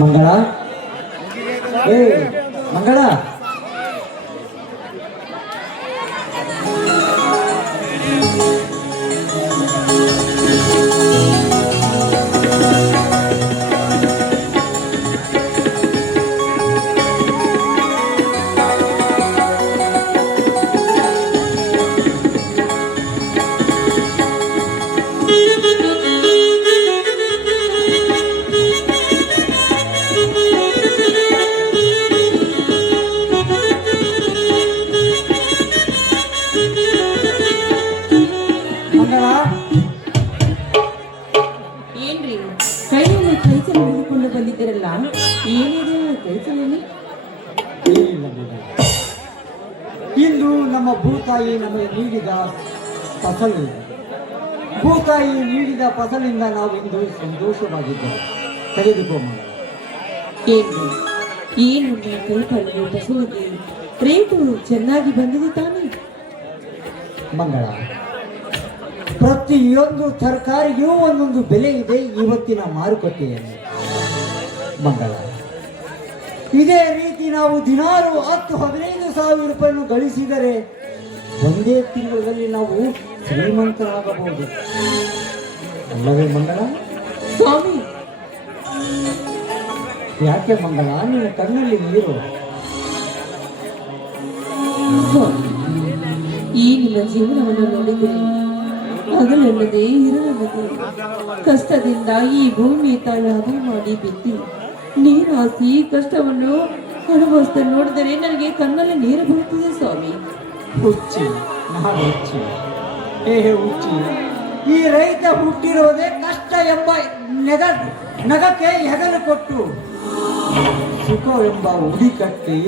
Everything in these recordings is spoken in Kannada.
ಮಂಗಳ, ಏ ಮಂಗಳ, ಏನ್ರಿ ಕೈಯಲ್ಲಿ ಕೈಚಲ ಹಿಡಿದುಕೊಂಡು ಬಂದಿದ್ದೀರಲ್ಲ, ಏನಿದೆ ಕೈಚಲಲ್ಲಿ? ಇಂದು ನಮ್ಮ ಭೂತಾಯಿ ನಮಗೆ ನೀಡಿದ ಫಸಲು. ಭೂತಾಯಿ ನೀಡಿದ ಫಸಲಿಂದ ನಾವು ಇಂದು ಸಂತೋಷವಾಗಿದ್ದೇವೆ. ತೆಗೆದುಕೋಮ. ಏನ್ರಿ ಏನು ಕೈಪಲ್ಯ ಫಸಲಿಗೆ ರೇಟು ಚೆನ್ನಾಗಿ ಬಂದಿದೆ ತಾನೇ? ಮಂಗಳ, ಪ್ರತಿಯೊಂದು ತರಕಾರಿಗೂ ಒಂದೊಂದು ಬೆಲೆ ಇದೆ ಇವತ್ತಿನ ಮಾರುಕಟ್ಟೆಯಲ್ಲಿ. ಮಂಗಳ, ಇದೇ ರೀತಿ ನಾವು ದಿನಾರು 10-15 ಸಾವಿರ ರೂಪಾಯಿಯನ್ನು ಗಳಿಸಿದರೆ ಒಂದೇ ತಿಂಗಳಲ್ಲಿ ನಾವು ಶ್ರೀಮಂತರಾಗಬಹುದು, ಅಲ್ಲವೇ ಮಂಗಳ? ಸ್ವಾಮಿ, ಯಾಕೆ ಮಂಗಳ, ನಿನ್ನ ಕಣ್ಣಲ್ಲಿ ನೀರು? ಈ ನಿಮ್ಮ ಜೀವನವನ್ನು ನೋಡಿದರೆ ಹಗಲಲ್ಲದೆ ಇರಲಲ್ಲದೆ ಕಷ್ಟದಿಂದ ಈ ಭೂಮಿ ತಳಹದ ಮಾಡಿ ಬಿದ್ದು ನೀರಾಸಿ ಕಷ್ಟವನ್ನು ಅನುಭವಿಸ್ತಾ ನೋಡಿದರೆ ನನಗೆ ಕಣ್ಣಲ್ಲಿ ನೀರು ಬರುತ್ತದೆ ಸ್ವಾಮಿ. ಹುಚ್ಚಿ, ನಾನು ಹುಚ್ಚಿ, ಹುಚ್ಚಿ. ಈ ರೈತ ಹುಟ್ಟಿರೋದೇ ಕಷ್ಟ ಎಂಬ ನಗಕ್ಕೆ ಹೆಗಲು ಕೊಟ್ಟು ಸುಖವೆಂಬ ಉಡಿ ಕಟ್ಟಿ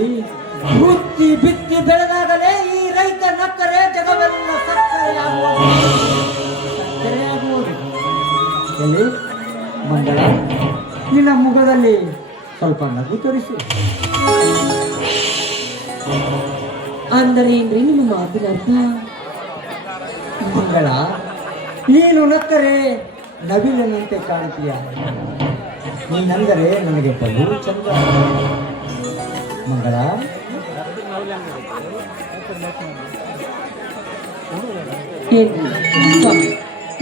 ಬುತ್ತಿ ಬಿತ್ತಿ ಬೆಳೆದಾಗಲೇ ಈ ರೈತ ನಕ್ಕರೆ ಜಗವೆಲ್ಲ ಸಕ್ಕರೆಯಾಗುವುದು. ಎಲ್ಲಿ ಮಂಗಳ, ನಿನ್ನ ಮುಖದಲ್ಲಿ ಸ್ವಲ್ಪ ನಗು ತೋರಿಸು. ಅಂದರೆ ಏನ್ರಿ ನಿಮ್ಮ ಮಾತಿನ ಅರ್ಥ? ಮಂಗಳ, ನೀನು ನಕ್ಕರೆ ನವಿಲನಂತೆ ಕಾಣ್ತೀಯ. ನೀನಂದರೆ ನನಗೆ ಬಲು ಚಂದ. ಮಂಗಳ,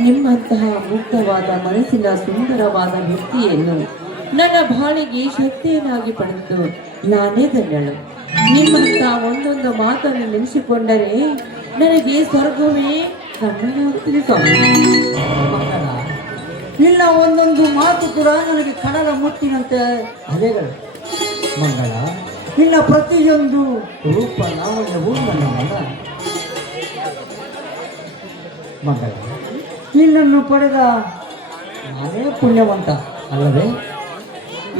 ನಿಮ್ಮಂತಹ ಮುಕ್ತವಾದ ಮನಸ್ಸಿನ ಸುಂದರವಾದ ವ್ಯಕ್ತಿಯನ್ನು ನನ್ನ ಬಾಳಿಗೆ ಶಕ್ತಿಯನ್ನಾಗಿ ಪಡೆದು ನಾನೇ ಧನ್ಯಳು. ನಿಮ್ಮಂತ ಒಂದೊಂದು ಮಾತನ್ನು ನೆನೆಸಿಕೊಂಡರೆ ನನಗೆ ಸ್ವರ್ಗವೇ ಕಣ್ಣಾಗುತ್ತದೆ ಸ್ವಾಮಿ. ಮಂಗಳ, ನಿನ್ನ ಒಂದೊಂದು ಮಾತು ಕೂಡ ನನಗೆ ಕಡಲ ಮುತ್ತಿನಂತೆ ಅಲೆಗಳು. ಮಂಗಳ, ನಿನ್ನ ಪ್ರತಿಯೊಂದು ರೂಪ ನಾಮವು ನನ್ನ ಮನ. ಮಂಗಳ, ನಿನ್ನನ್ನು ಪಡೆದ ನಾನೇ ಪುಣ್ಯವಂತ ಅಲ್ಲವೇ?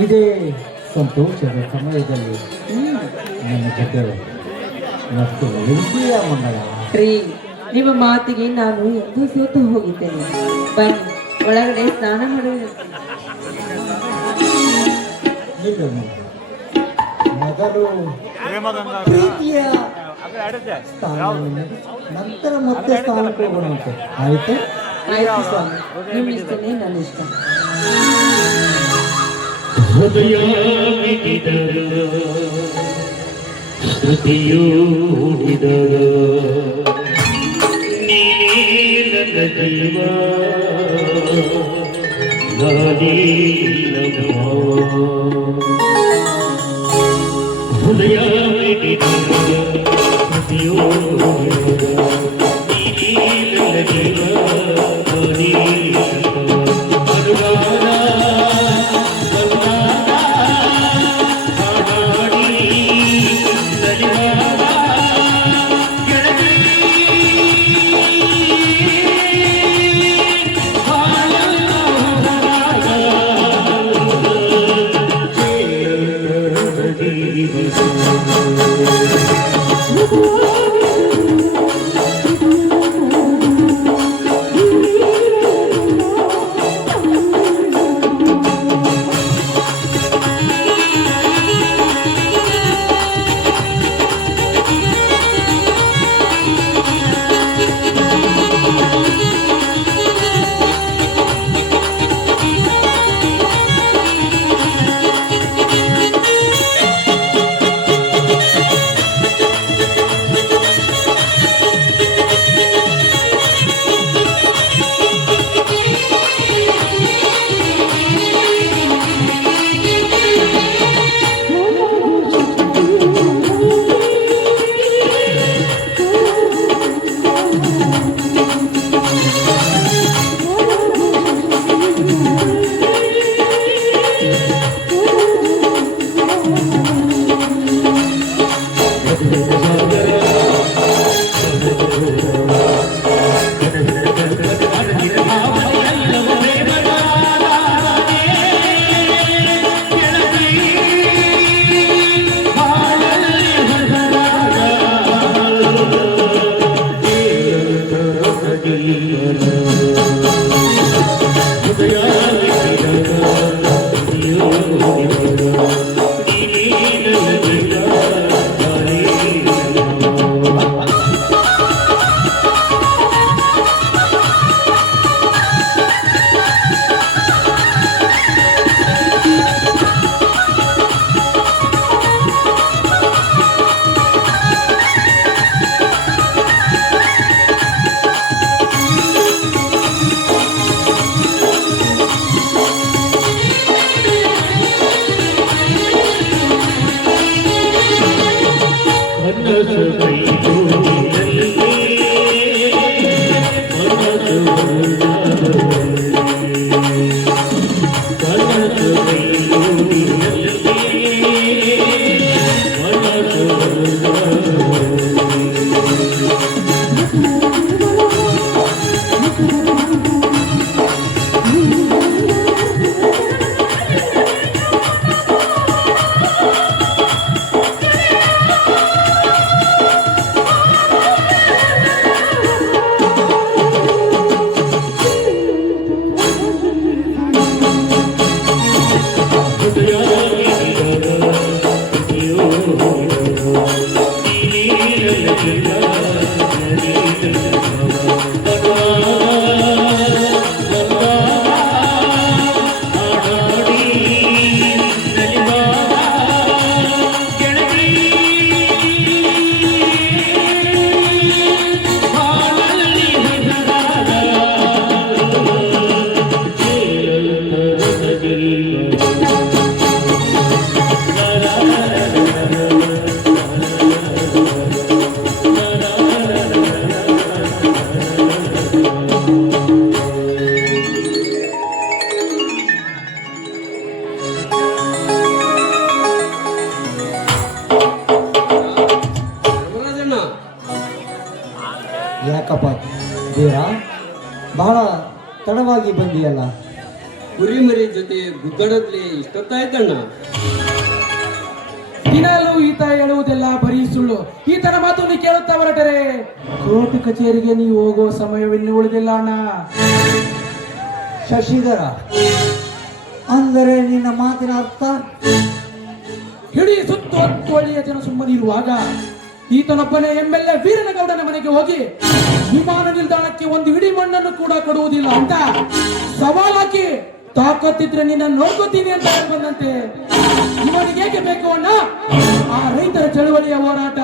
ಇದೇ ಸಂತೋಷದ ಸಮಯದಲ್ಲಿ ನನ್ನ ಜೊತೆ ಮತ್ತು ನಿಲ್ಸಿಯ ಮಂಗಳ. ರೀ, ನಿಮ್ಮ ಮಾತಿಗೆ ನಾನು ಎಂದೂ ಸೋತು ಹೋಗಿದ್ದೇನೆ. ಬನ್ನಿ, ಒಳಗಡೆ ಸ್ನಾನ ಮಾಡುವುದು. ಮೊದಲು ಪ್ರೀತಿಯ ನಂತರ ಮತ್ತೆ ಸ್ಥಾನಕ್ಕೆ ಹೋಗೋಣಂತೆ. ಆಯ್ತು? ಆಯ್ತು ಸ್ವಾಮಿ, ನಿಮ್ಮ ಇಷ್ಟನೇ ನನ್ನ ಇಷ್ಟ. ಹೃದಯ ಮಿಡಿದರು ಶ್ರುತಿಯೂಡಿದರು ನೀನೇ ನನ್ನ ಜೀವ ನಾನೇ ಹೃದಯ ಮಿಡಿದರು ಶ್ರುತಿಯೂಡಿದರು ನೀನೇ ನನ್ನ ಜೀವ ನಾನೇ Thank you. ತಡವಾಗಿ ಬಂದಿಯಲ್ಲ? ಕುರಿಮರಿ ಜೊತೆ ಗುದ್ದಡದ್ಲಿ ಇಷ್ಟೊತ್ತಾಯ್ತಣ್ಣ. ದಿನಾಲೂ ಈತ ಹೇಳುವುದೆಲ್ಲ ಬರೀ ಸುಳ್ಳು. ಈತನ ಮಾತನ್ನು ಕೇಳುತ್ತಾ ಹೊರಟರೆ ಕೋರ್ಟ್ ಕಚೇರಿಗೆ ನೀವು ಹೋಗೋ ಸಮಯವಿನ್ನು ಉಳಿದಿಲ್ಲ ಅಣ್ಣ. ಶಶಿಧರ, ಅಂದರೆ ನಿನ್ನ ಮಾತಿನ ಅರ್ಥ? ಇಡೀ ಸುತ್ತು ಒಳ್ಳೆಯ ಜನ ಸುಮ್ಮನಿರುವಾಗ ಈತನೊಬ್ಬನೇ MLA ವೀರನಗೌಡನ ಮನೆಗೆ ಹೋಗಿ ವಿಮಾನ ನಿಲ್ದಾಣಕ್ಕೆ ಒಂದು ಇಡೀ ಮಣ್ಣನ್ನು ಕೂಡ ಕೊಡುವುದಿಲ್ಲ ಅಂತ ಸವಾಲಾಕಿ ತಾಕತ್ತಿದ್ರೆ ನಿನ್ನ ನೋಡ್ಕೋತೀನಿ ಅಂತ ಹೇಳಿ ಬಂದಂತೆ. ಇವನಿಗೆ ಏಕೆ ಬೇಕು ಅಣ್ಣ ಆ ರೈತರ ಚಳುವಳಿಯ ಹೋರಾಟ?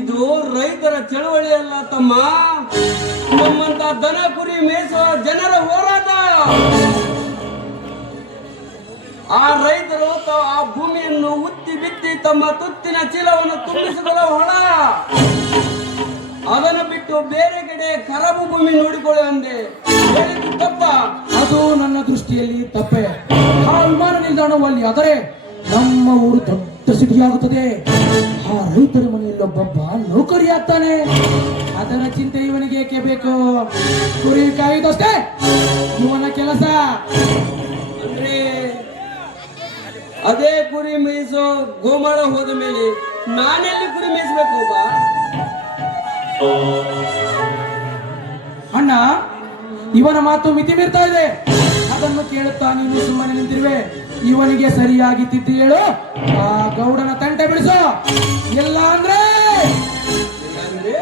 ಇದು ರೈತರ ಚಳವಳಿ ಅಲ್ಲ ತಮ್ಮ, ನಮ್ಮಂತ ದನ ಕುರಿ ಮೇಯಿಸುವ ಜನರ ಹೋರಾಟ. ಆ ರೈತರು ಆ ಭೂಮಿಯನ್ನು ಉತ್ತಿ ಬಿತ್ತಿ ತಮ್ಮ ತುತ್ತಿನ ಚೀಲವನ್ನು ತುಂಬಿಸಿದರ ಹೊಣ. ಅದನ್ನು ಬಿಟ್ಟು ಬೇರೆ ಕಡೆ ಖರಾಬು ಭೂಮಿ ನೋಡಿಕೊಳ್ಳಿ ಅಂದೆ. ಹೇಳಿದ್ದು ತಪ್ಪ? ಅದು ನನ್ನ ದೃಷ್ಟಿಯಲ್ಲಿ ತಪ್ಪೆ. ಆ ವಿಮಾನ ನಿಲ್ದಾಣದಲ್ಲಿ ಆದರೆ ನಮ್ಮ ಊರು ದೊಡ್ಡ ಸಿಟಿಯಾಗುತ್ತದೆ. ಆ ರೈತರ ಮನೆಯಲ್ಲೊಬ್ಬ ನೌಕರಿ ಆಗ್ತಾನೆ. ಅದರ ಚಿಂತೆ ಇವನಿಗೆ ಏಕೆ ಬೇಕು? ಕುರಿ ಕಾಯುವುದಷ್ಟೇ ಇವನ ಕೆಲಸ. ಅಂದ್ರೆ ಅದೇ ಕುರಿ ಮೇಯಿಸೋ ಗೋಮಾಳ ಹೋದ ಮೇಲೆ ನಾನೆಲ್ಲಿ ಕುರಿ ಮೇಯಿಸ್ಬೇಕು ಬಾ? ಅಣ್ಣ, ಇವನ ಮಾತು ಮಿತಿ ಮೀರ್ತಾ ಇದೆ. ಅದನ್ನು ಕೇಳುತ್ತಾ ನೀನು ಸುಮ್ಮನೆ ನಿಂತಿರುವೆ. ಇವನಿಗೆ ಸರಿಯಾಗಿ ತಿದ್ದಿ ಹೇಳು. ಆ ಗೌಡನ ತಂಟೆ ಬಿಡಿಸೋ. ಇಲ್ಲ ಅಂದ್ರೆ ಅಂದ್ರೆ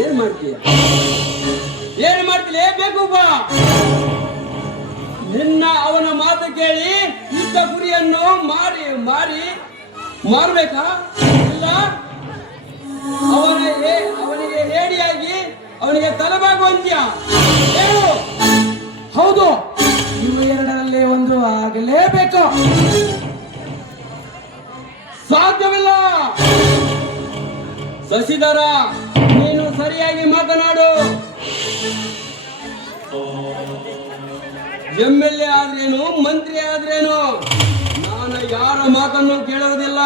ಏನ್ ಮಾಡ್ತೀಯ? ಏನ್ ಮಾಡ್ತೀಯ? ಬೇಕು ಬಾ. ನಿನ್ನ ಅವನ ಮಾತು ಕೇಳಿ ಇದ್ದ ಗುರಿಯನ್ನು ಮಾರ್ಬೇಕಾ? ಇಲ್ಲ ಅವನಿಗೆ ಹೇಡಿಯಾಗಿ ಅವನಿಗೆ ತಲೆಬಾಗುವಂತ್ಯ ಹೇಳು. ಹೌದು, ಇವು ಎರಡರಲ್ಲಿ ಒಂದು ಆಗಲೇಬೇಕು. ಸಾಧ್ಯವಿಲ್ಲ. ಶಶಿಧರ, ನೀನು ಸರಿಯಾಗಿ ಮಾತನಾಡು. MLA ಆದ್ರೇನು, ಮಂತ್ರಿ ಆದ್ರೇನು, ನಾನು ಯಾರ ಮಾತನ್ನು ಕೇಳುವುದಿಲ್ಲ.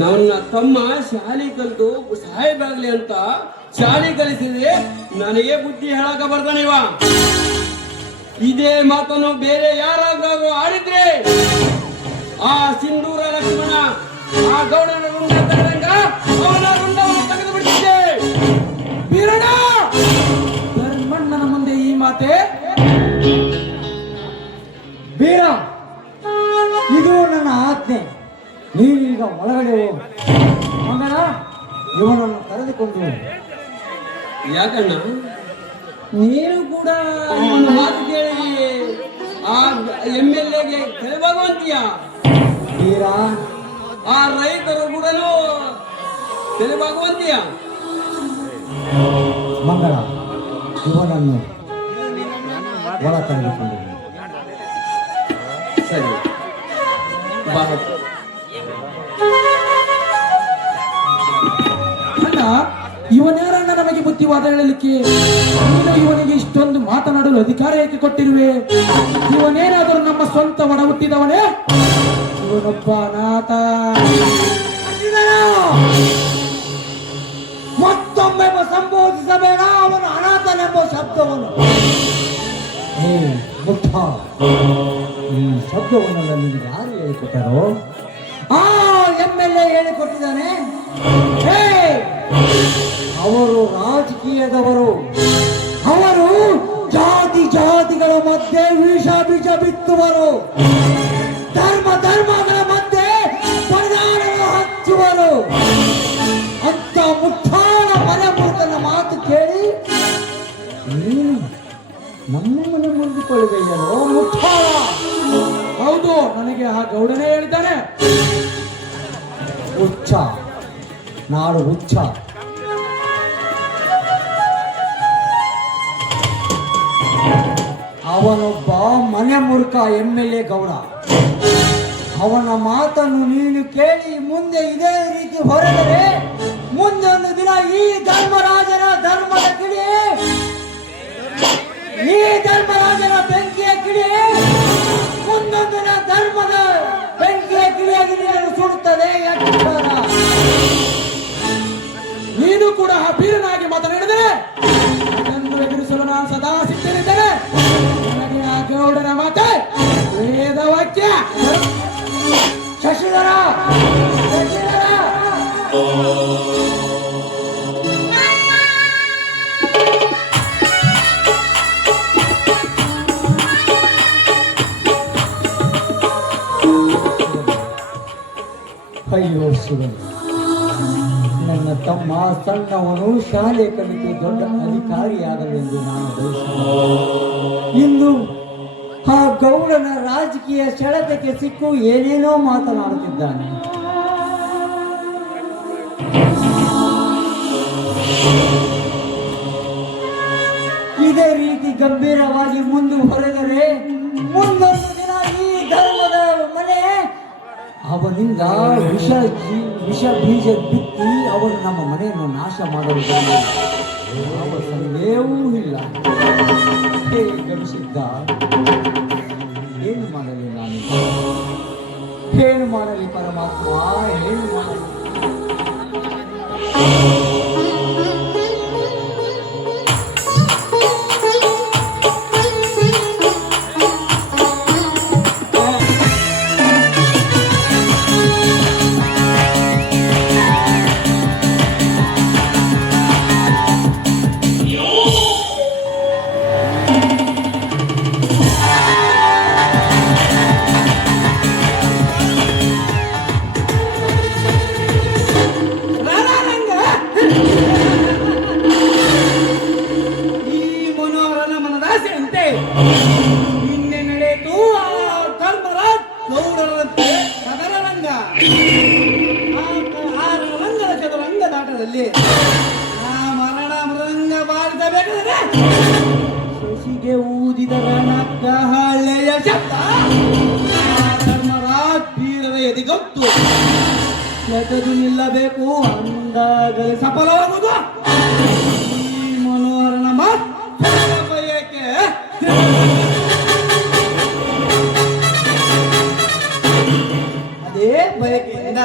ನನ್ನ ತಮ್ಮ ಶಾಲೆ ಕಲಿತು ಸಾಹೇಬಾಗ್ಲಿ ಅಂತ ಶಾಲೆ ಕಲಿಸಿದ್ರೆ ನನಗೆ ಬುದ್ಧಿ ಹೇಳಕ ಬರ್ತಾನಿವ. ಇದೇ ಮಾತನ್ನು ಬೇರೆ ಯಾರಾದ್ರೂ ಆಡಿದ್ರೆ ಆ ಸಿಂಧೂರ ಲಕ್ಷ್ಮಣ ಆ ಗೌಡನ ರುಂಡ ತೆಗೆದಂಗ ಅವನ ರುಂಡವನ್ನು ತೆಗೆದು ಬಿಟ್ಟಿದ್ದೆ. ಬೀರಣ್ಣ, ಧರ್ಮಣ್ಣನ ಮುಂದೆ ಈ ಮಾತೆ? ಬೀರ, ಇದು ನನ್ನ ಆಜ್ಞೆ. ನೀನೀಗ ಒಳಗಡೆ ಹೋಗು. ಮಗನ, ಇವನನ್ನು ಕರೆದುಕೊಂಡು ಹೋಗು. ಯಾಕಣ್ಣ ನೀನು ಕೂಡ ಇವನ ಮಾತು ಕೇಳಿ ಆ MLAಗೆ ತಲೆಬಾಗುವಂತೀಯ? ಬೀರ, ಆ ರೈತರು ಕೂಡ ತಲೆಬಾಗುವಂತೀಯ? ಮಂಗಳ, ಇವನನ್ನು ಒಳ ಕರೆದುಕೊಂಡು ಹೋಗು. ಸರಿ ಬಾ. ಅಣ್ಣ, ಇವನ್ಯಾರಣ್ಣ ನಮಗೆ ಬುದ್ಧಿವಾದ ಹೇಳಲಿಕ್ಕೆ? ನೀನು ಇವನಿಗೆ ಇಷ್ಟೊಂದು ಮಾತನಾಡಲು ಅಧಿಕಾರ ಏಕೆ ಕೊಟ್ಟಿರುವೆ? ಇವನೇನಾದರೂ ನಮ್ಮ ಸ್ವಂತ ಒಡ ಹುಟ್ಟಿದವನೇ? ಇವನೊಬ್ಬ ಅನಾಥ. ಮತ್ತೊಮ್ಮೆ ಸಂಬೋಧಿಸಬೇಡ ಅವನು ಅನಾಥನೆಂಬ ಶಬ್ದವನ್ನು. ಹೇ ಮುಟ್ಟ, ಈ ಶಬ್ದವನ್ನು ನನಗೆ ಯಾರು ಹೇಳಿಕೊಟ್ಟರೋ? ಆ MLA ಹೇಳಿಕೊಟ್ಟಿದ್ದಾನೆ. ಹೇ, ಅವರು ರಾಜಕೀಯದವರು. ಅವರು ಜಾತಿಗಳ ಮಧ್ಯೆ ಬೀಜ ಬಿತ್ತುವರು. ಧರ್ಮಗಳ ಮಧ್ಯೆ ಪರಿಣಾಮಗಳು ಹಚ್ಚುವರು. ಅಂತ ಮುಟ್ಟಾಳ ಮನೆಮೂರ್ತನ ಮಾತು ಕೇಳಿ ನೀನು ನಮ್ಮನ್ನು ಮುಂದಿಕೊಳ್ಳುವೆಯೋ ಮುಟ್ಟಾಳ? ಹೌದು, ನನಗೆ ಆ ಗೌಡನೇ ಹೇಳಿದ್ದಾನೆ. ಹುಚ್ಚ, ನಾಡು ಹುಚ್ಚ. ಅವನೊಬ್ಬ ಮನೆ ಮುರುಕ MLA ಗೌಡ. ಅವನ ಮಾತನ್ನು ನೀನು ಕೇಳಿ ಮುಂದೆ ಇದೇ ರೀತಿ ಹೊರದರೆ ಮುಂದೊಂದು ದಿನ ಈ ಧರ್ಮರಾಜನ ಧರ್ಮದ ಕಿಡಿ, ಈ ಧರ್ಮರಾಜನ ಬೆಂಕಿಯ ಕಿಡಿ ಮುಂದೊಂದು ದಿನ ಧರ್ಮದ ಬೆಂಕಿಯ ಕಿಡಿಯಾಗಿ ನೀನು ಸುಡುತ್ತದೆ. ನೀನು ಕೂಡ ಆ ಬೀರನಾಗಿ ಮಾತನಾಡಿದರೆ ಬಯಸುವೆ. ನನ್ನ ತಮ್ಮ ಸಣ್ಣವನು ಶಾಲೆ ಕಲಿತು ದೊಡ್ಡ ಅಧಿಕಾರಿಯಾಗಲೆಂದು ನಾನು ಬಯಸುವೆ. ಇಂದು ಆ ಗೌಡನ ರಾಜಕೀಯ ಸೆಳೆತಕ್ಕೆ ಸಿಕ್ಕು ಏನೇನೋ ಮಾತನಾಡುತ್ತಿದ್ದಾನೆ. ಇದೇ ರೀತಿ ಗಂಭೀರವಾಗಿ ಮುಂದುವರೆದರೆ ಮುಂದೊಂದು ದಿನ ಈ ಧರ್ಮದ ಮನೆ ಅವನಿಂದ ವಿಷ ಬೀಜ ಬಿತ್ತಿ ಅವನು ನಮ್ಮ ಮನೆಯನ್ನು ನಾಶ ಮಾಡಲು ಯಾವ ಸಂದೇಹವೂ ಇಲ್ಲ. ಹೇ ಗವಿಸಿದ್ದ, ಏನು ಮಾಡಲಿ ನಾನು? ಏನು ಮಾಡಲಿ ಪರಮಾತ್ಮ? ಏನು ಮಾಡಲಿ? ನಿನ್ನೆ ನಡೆಯಿತು ಆ ಧರ್ಮರಾಜ್ ಗೌಡರಂತೆ ಚದರಂಗ. ಆ ರಂಗದ ಚದುರಂಗದಾಟದಲ್ಲಿ ಆ ಮರಣ ಮೃದಂಗ ಬಾರಿಸಬೇಕಾದರೆ ಶಶಿಗೆ ಊದಿದ ರಣಕ್ಕ ಹಳ್ಳೆಯ ಶಬ್ದ ಆ ಧರ್ಮರಾಜ್ ಬೀರರ ಎದಿಗೊತ್ತು ಎದ್ದು ನಿಲ್ಲಬೇಕು, ಅಂದಾಗಲೇ ಸಫಲವಾಗುವುದು ಈ ಮನೋಹರನ ಮಾತು. ಅದೇ ಬಯಕೆಯಿಂದ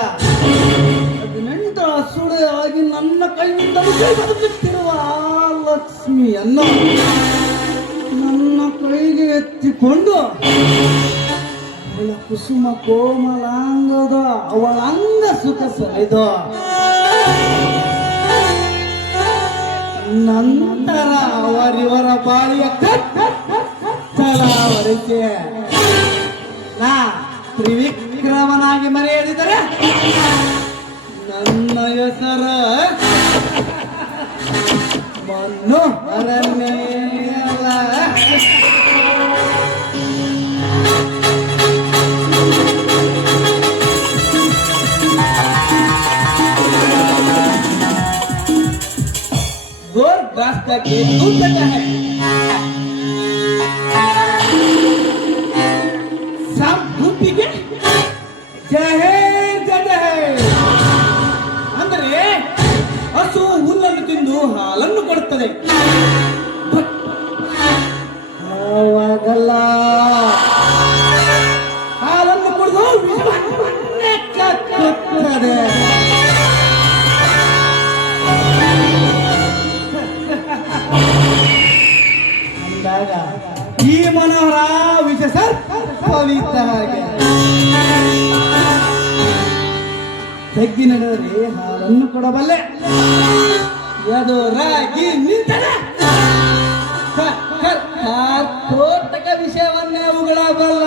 18 ಸುಳಿಯಾಗಿ ನನ್ನ ಕೈಯಿಂದ ಬದುಕುತ್ತಿರುವ ಆ ಲಕ್ಷ್ಮಿಯನ್ನು ನನ್ನ ಕೈಗೆ ಎತ್ತಿಕೊಂಡು ಅವಳ ಕುಸುಮ ಕೋಮಲಾಂಗದ ಅವಳ ಅಂಗ ಸುಖ ಸರಿದು ನಂತರ ಅವರಿವರ ಬಾಳಿಯ ಕತ್ತಲವರೆಗೆ ನಾ ತ್ರಿವಿಕ್ರಮನಾಗಿ ಮರೆಯದಿದ್ದರೆ ನನ್ನ ಹೆಸರ ಮಣ್ಣು ಅರಣ್ಯಲ್ಲ. गोर रास्ता के दूर बचा है, सब धूपी के ಜಹೇರ್ ಜಹೇರ್ ಅಂದರೆ ಹಸು ಹುಲ್ಲನ್ನು ತಿಂದು ಹಾಲನ್ನು ಕೊಡುತ್ತದೆ. ಅವಾಗಲ್ಲ ಹಾಲನ್ನು ಕುಡಿದು ವಿಷವನ್ನೇ ಕಕ್ಕುತ್ತದೆ. ಅಂದಾಗ ಈ ಮನೋಹರ ವಿಷ ಸರ್ಪವಿದ್ದ ಹಾಗೆ ತಗ್ಗಿ ನಡೆದರೆ ಹಾಲನ್ನು ಕೊಡಬಲ್ಲೆ, ಎದುರಾಗಿ ನಿಂತರೆ ಕೋಟಕ ವಿಷಯವನ್ನೇ ಉಗಳಬಲ್ಲ.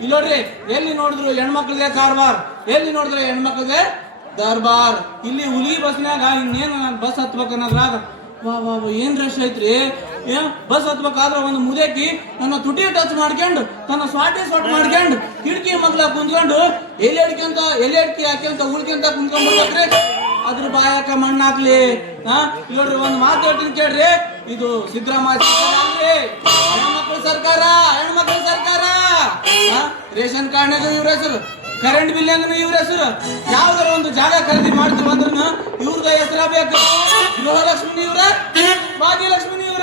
ಇಲ್ಲಿ ನೋಡ್ರಿ, ಎಲ್ಲಿ ನೋಡಿದ್ರು ಹೆಣ್ಮಕ್ಳಿಗೆ ಕಾರ್ಬಾರ್, ಎಲ್ಲಿ ನೋಡಿದ್ರು ಹೆಣ್ಮಕ್ಳಿಗೆ ದರ್ಬಾರ್. ಇಲ್ಲಿ ಹುಲಿ ಬಸ್ನ್ಯಾಗ ಇನ್ನೇನು ಬಸ್ ಹತ್ಬೇಕನ್ನೋದ್ರಾಗ ವಾ ವಾ ಏನ್ ರಶ್ ಐತ್ರಿ. ಬಸ್ ಹತ್ಬೇಕಾದ್ರೆ ಒಂದು ಮುದೇಕಿ ನನ್ನ ತುಟಿ ಟಚ್ ಮಾಡ್ಕೊಂಡು ತನ್ನ ಸ್ವಾಟಿ ಸೊಟ್ ಮಾಡ್ಕೊಂಡು ಕಿಟಕಿ ಮಗ್ಲ ಕುಂತ್ಕೊಂಡು ಎಲೆ ಅಡಿಕೆ ಹಾಕ್ಯಂತ ಉಳ್ಕೊಂತ ಕುಂತ್ಕೊಂಡ್ಬಿಡ್ಬೇಕ್ರಿ. ಅದ್ರ ಬಾಯಕ ಮಣ್ಣಾಕ್ಲಿ. ನೋಡ್ರಿ, ಒಂದು ಮಾತು ಹೇಳ್ತೀನಿ ಕೇಳ್ರಿ, ಇದು ಸಿದ್ದರಾಮಯ್ಯ ಹೆಣ್ಮಕ್ಳು ಸರ್ಕಾರ, ಹೆಣ್ಮಕ್ಳು ಸರ್ಕಾರ. ರೇಷನ್ ಕಾರ್ಡ್ನಾಗ ಇವ್ರ ಹೆಸರು, ಕರೆಂಟ್ ಬಿಲ್ ಅಂದ್ರೆ ಇವ್ರ ಹೆಸರು, ಯಾವ್ದಾರ ಒಂದು ಜಾಗ ಖರೀದಿ ಮಾಡ್ತೀವಿ ಅಂದ್ರೂ ಇವ್ರದ ಹೆಸರ ಬೇಕು. ಗೃಹಲಕ್ಷ್ಮಿ ಇವ್ರ, ಭಾಗ್ಯಲಕ್ಷ್ಮಿ ಇವ್ರ.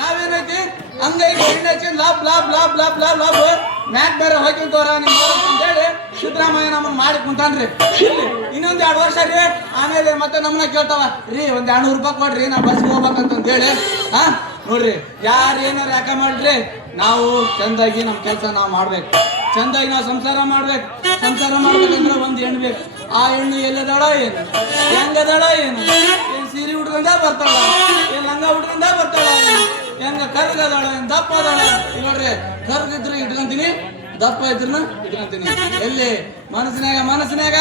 ನಾವೇನೈತಿ ಹಂಗೈತಿ ಹೆಣ್ಣೈತಿ ಲಾಭ ಲಾಭ ಲಾಭ ಲಾಭ ಲಾಭ ಲಾಭ ಮ್ಯಾಕ್ ಬೇರೆ ಹೋಗ್ಕೊಂತವ್ರ ನಿಮ್ ಅಂತ ಹೇಳಿ ಸಿದ್ದರಾಮಯ್ಯ ನಮ್ಮನ್ನ ಮಾಡಿ ಕುಂತಾನ್ರಿ. ಇನ್ನೊಂದ್ 2 ವರ್ಷ ರೀ, ಆಮೇಲೆ ಮತ್ತೆ ನಮ್ಮನ್ನ ಕೇಳ್ತಾವ ರೀ ಒಂದ್ 200 ರೂಪಾಯಿ ಕೊಡ್ರಿ ನಾ ಬಸ್ಗೆ ಹೋಗ್ಬೇಕಂತ ಹೇಳಿ. ನೋಡ್ರಿ, ಯಾರು ಏನಾರ ಯಾಕ ಮಾಡ್ರಿ, ನಾವು ಚಂದಾಗಿ ನಮ್ ಕೆಲಸ ನಾವು ಮಾಡ್ಬೇಕು, ಚಂದಾಗಿ ನಾವು ಸಂಸಾರ ಮಾಡ್ಬೇಕು. ಸಂಸಾರ ಮಾಡ್ಬೇಕಂದ್ರೆ ಒಂದ್ ಹೆಣ್ಣು ಬೇಕು. ಆ ಹೆಣ್ಣು ಎಲ್ಲದಾಳ ಏನು, ಹೆಂಗದಾಳ ಏನು, ಏನ್ ಸೀರೆ ಉಟ್ಕೊಂಡ ಬರ್ತಾಳ, ಏನ್ ಲಂಗ ಉಟ್ಕೊಂಡ ಬರ್ತಾಳ, ಹೆಂಗ ಕರ್ಗದಾಳ, ಏನ್ ದಪ್ಪ ಅದಾಳ. ನೋಡ್ರಿ, ಕರ್ಗಿದ್ರು ಇಟ್ಕೊಂತೀನಿ, ದಪ್ಪ ಇದ್ರು ಇಟ್ಕೊಂತೀನಿ. ಎಲ್ಲಿ ಮನಸ್ಸಿನಾಗ ಮನಸ್ಸಿನಾಗ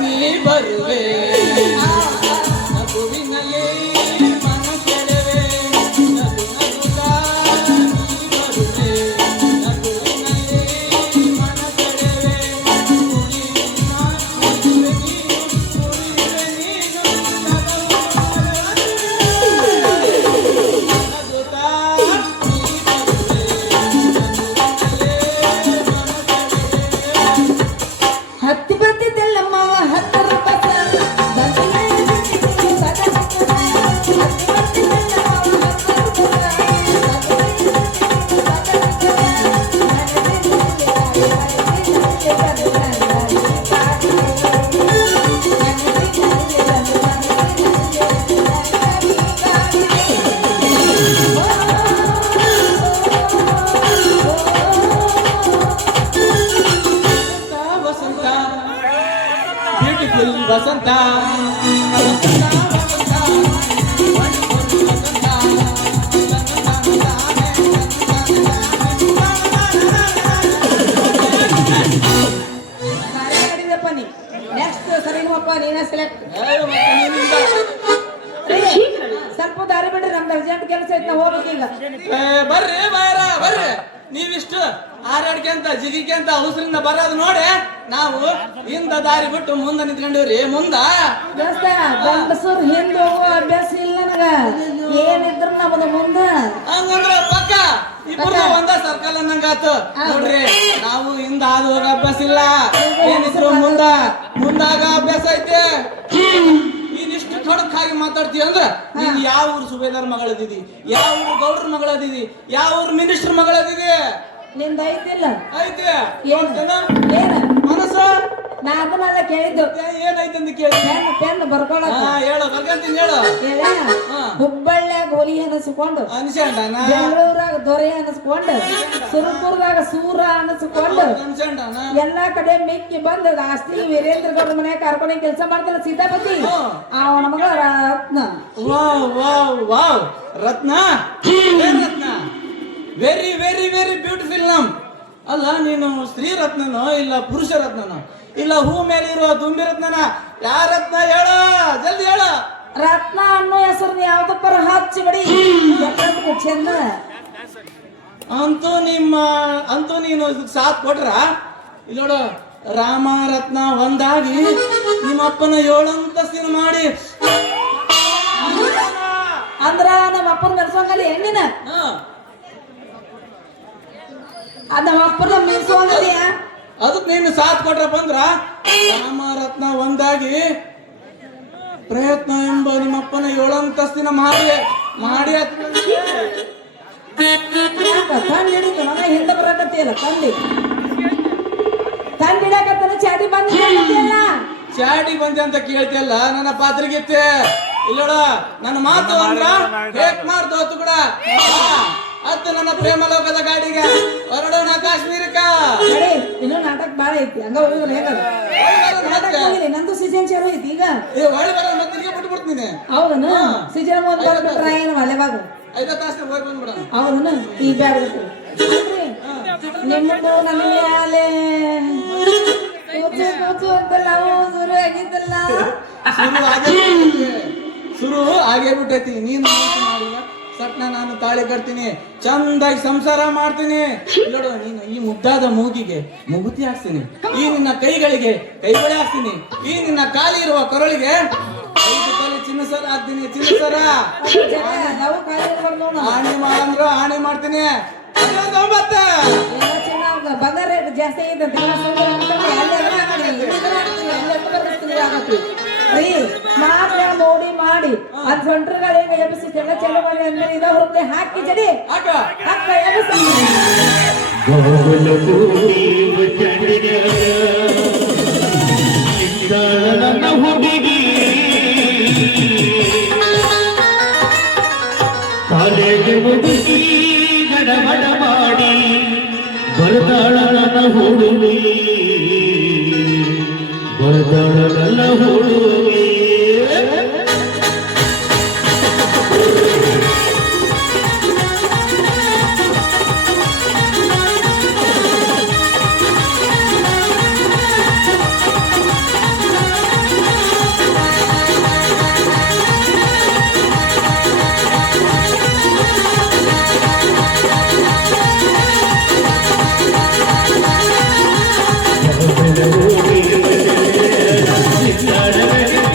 ನೀ ಬರುವೆ ನಗುವಿನಲ್ಲಿ ಮನಸೆಳೆವೆ, ನಗು ನಗುತ್ತಾ ನೀ ಬರುವೆ ನಗುವಿನಲ್ಲಿ ಮನಸೆಳೆವೆ. ಹತ್ತಿ ಬರ್ತಿದ್ದಲ್ಲ ಮಾವ 10 ರೂಪಾಯಿ ವಸಂತ ನೆಕ್ಸ್ಟ್ ಸರಿಗಪ್ಪ ನೀನ ಸೆಲೆಕ್ಟ್. ಸ್ವಲ್ಪ ದಾರಿ ಬಿಡ್ರಿ, ನಮ್ದು ಅರ್ಜೆಂಟ್ ಕೆಲಸ ಐತೆ, ನಾವು ಹೋಗ್ಬೇಕೀಗ. ಬರ್ರಿ ಬಾಯರ ಬರ್ರಿ. ನೀವಿಷ್ಟು ಹಾರಾಡ್ಕೆ ಅಂತ ಜಿಗಿಕೆ ಅಂತ ಉಸಿರಿಂದ ಬರೋದು ನೋಡಿ ನಾವು ಹಿಂದ ದಾರಿ ಬಿಟ್ಟು ಮುಂದೆ ನಿಂತ್ಕೊಂಡಿವ್ರಿ. ಮುಂದ ಗಂಡಸರು ಹಿಂದೆ ಹೋಗೋ ಅಭ್ಯಾಸ ಇಲ್ಲ ನನಗ, ಏನಿದ್ರು ನಮ್ಮದು ಮುಂದ. ಹಂಗಂದ್ರ ಪಕ್ಕ ಇಬ್ಬರು ಒಂದ ಸರ್ಕಲ್ ಅನ್ನಂಗಾತು ನೋಡ್ರಿ. ನಾವು ಹಿಂದ ಹಾದು ಹೋಗೋ ಅಭ್ಯಾಸ ಇಲ್ಲ, ಏನಿದ್ರು ಮುಂದಾಗ ಅಭ್ಯಾಸ ಐತೆ. ನೀನಿಷ್ಟು ಖಡಕ್ಕಾಗಿ ಮಾತಾಡ್ತೀಯ ಅಂದ್ರ ನೀನ್ ಯಾವ ಊರು ಸುಬೇದಾರ್ ಮಗಳದಿದಿ, ಯಾವ ಊರು ಗೌಡ್ರ ಮಗಳದಿದಿ, ಯಾವ ಊರು ಮಿನಿಸ್ಟರ್ ಮಗಳದಿದಿ? ನಿಂದ ಐತಿಲ್ಲ ಐತೆ ಏನ ಮನಸ್ಸ ನಾ ಅದನ್ನೆಲ್ಲ ಕೇಳಿದ್ದು. ಏನ ಏನೈತೆ ಅಂತ ಕೇಳಿ ಪೆನ್ ಬರ್ಕೊಳಕ ಹೇಳು ಬರ್ಕಂತೀನಿ ಹೇಳು ಹುಬ್ಬಳ್ಳಿಯಾಗ ಹುಲಿ ಅನಿಸ್ಕೊಂಡು ಅನ್ಸಂಡನ ಬೆಂಗಳೂರಾಗ ದೊರೆ ಅನಿಸ್ಕೊಂಡು ಸುರಪುರದಾಗ ಸೂರ ಅನಿಸ್ಕೊಂಡು ಅನ್ಸಂಡನ ಎಲ್ಲಾ ಕಡೆ ಮಿಕ್ಕಿ ಬಂದ ಆಸ್ತಿ ವೀರೇಂದ್ರ ಗೌಡ ಮನೆ ಕರ್ಕೊಂಡು ಕೆಲಸ ಮಾಡ್ತಾರ ಸೀತಾಪತಿ ಅವನ ಮಗಳ ರತ್ನ ವಾವ್ ವಾವ್ ವಾವ್ ರತ್ನ ಏನ್ ರತ್ನ ವೆರಿ ವೆರಿ ವೆರಿ ಬ್ಯೂಟಿಫುಲ್ ನಮ್ ಅಲ್ಲ ನೀನು ಸ್ತ್ರೀ ರತ್ನನೋ ಇಲ್ಲ ಪುರುಷ ರತ್ನನೋ ಇಲ್ಲ ಹೂ ಮೇಲೆ ಇರೋ ದುಂಬಿ ರತ್ನನ ಯಾರ ರತ್ನ ಹೇಳ ಜಲ್ದಿ ಹೇಳ ರತ್ನ ಅನ್ನೋ ಹೆಸರು ಯಾವ್ದಪ್ಪರ ಹಚ್ಚಿ ಬಡಿ ಚೆಂದ ಅಂತೂ ನೀನು ಸಾಥ್ ಕೊಟ್ರ ಇಲ್ಲಿ ನೋಡು ರಾಮ ರತ್ನ ಒಂದಾಗಿ ನಿಮ್ಮಪ್ಪನ 7 ಅಂತಸ್ತಿನ ಮಾಡಿ ಅಂದ್ರ ನಮ್ಮ ಅಪ್ಪನ ಮೆರ್ಸೋಂಗಲ್ಲಿ ಹೆಣ್ಣಿನ ನಮ್ಮ ಅಪ್ಪನ ಮೆರ್ಸೋಂಗಲ್ಲಿಯ ಅದಕ್ಕೆ ನೀನು ಸಾಥ್ ಕೊಟ್ರಪ್ಪ ಅಂದ್ರ ರಾಮ ರತ್ನ ಒಂದಾಗಿ ಪ್ರಯತ್ನ ಎಂಬ ನಿಮ್ಮಪ್ಪನ 7 ಅಂತಸ್ತಿನ ಮಾಡಿ ತಂದ್ ಹಿಡಿದು ನನ್ನ ಹಿಂದೆ ಬರಕತ್ತಿಯಲ್ಲ ತಂದ್ ಹಿಡಕತ್ತನ ಚಾಟಿ ಬಂದಿಲ್ಲ ಚಾಟಿ ಬಂದೆ ಅಂತ ಕೇಳ್ತಿಯಲ್ಲ ನನ್ನ ಪಾತ್ರಿಗಿತ್ತೆ ಇಲ್ಲೋಡ ನನ್ನ ಮಾತು ಅಂದ್ರ ಹೇಗ್ ಮಾಡ್ತು ಹೊತ್ತು ಕೂಡ ಅತ್ತ ನನ್ನ ಪ್ರೇಮ ಲೋಕದ ಗಾಡಿಗೆ ಹೊರಡೋಣ ಕಾಶ್ಮೀರಕ್ಕ ಇನ್ನೂ ನಾಟಕ ಬಾಳ ಐತಿ ಹಂಗ ಹೋಗಿದ್ರೆ ಹೇಗದ ನಾಟಕ ಹೋಗಿಲ್ಲ ನಂದು ಸೀಸನ್ ಚಾಲು ಐತಿ ಈಗ ಒಳ್ಳೆ ಬರ ಮತ್ತೆ ಬಿಟ್ಟು ಬಿಡ್ತೀನಿ ಹೌದನ ಸೀಸನ್ ಒಂದ್ ಬರ್ಬಿಟ್ರ ಏನು ಮಳೆವಾಗ 5 ತಾಸು ಹೋಗಿ ಬಂದ್ಬಿಡ ಹೌದನ ಈಗ ಬ್ಯಾಡ ನಿಮ್ಮದು ನನ್ನ ಮ್ಯಾಲೆ ಕೂಚು ಅಂತಲ್ಲ ಶುರು ಆಗಿದ್ದಲ್ಲ ಶುರು ಆಗೇ ಬಿಟ್ಟೈತಿ ನೀನು ಮಾಡಿಲ್ಲ ಸಟ್ನ ನಾನು ತಾಳಿ ಕಟ್ತೀನಿ ಚಂದಾಗಿ ಸಂಸಾರ ಮಾಡ್ತೀನಿ ನೋಡು ನೀನು ಈ ಮುದ್ದಾದ ಮೂಗಿಗೆ ಮುಗುತಿ ಹಾಕ್ತೀನಿ ಈ ನಿನ್ನ ಕೈಗಳಿಗೆ ಕೈಬಳೆ ಹಾಕ್ತೀನಿ ಈ ನಿನ್ನ ಖಾಲಿ ಇರುವ ಕೊರಳಿಗೆ 5 ತೊಲೆ ಚಿನ್ನ ಸರ ಹಾಕ್ತೀನಿ ಚಿನ್ನ ಸರ ಆಣೆ ಮಾಡಂದ್ರು ಆಣೆ ಮಾಡ್ತೀನಿ ಬಂಗಾರ ರೇಟ್ ಜಾಸ್ತಿ ಮಾತ್ರ ನೋಡಿ ಮಾಡಿ ಅದ್ ಸೊಂಟ್ರಗಳಿಗೆ ಎಬ್ಬಿಸಿ ಚಲೋ ಮಾಡಿ ಅಂದ್ರೆ ಇದ ಹೊರಗೆ ಹಾಕಿ ಜಡಿ ಹಾಕ ಎಬ್ಬಿಸಿ ನನ್ನ ಹುಡುಗಿ ಕಾಲೇಜು ಮುಗಿಸಿ ಗಡಬಡ ಮಾಡಿ ಬರ್ತಾಳ ನನ್ನ ಹುಡುಗಿ ಬರ್ತಾಳ ನನ್ನ ಹುಡುಗಿ Thank you.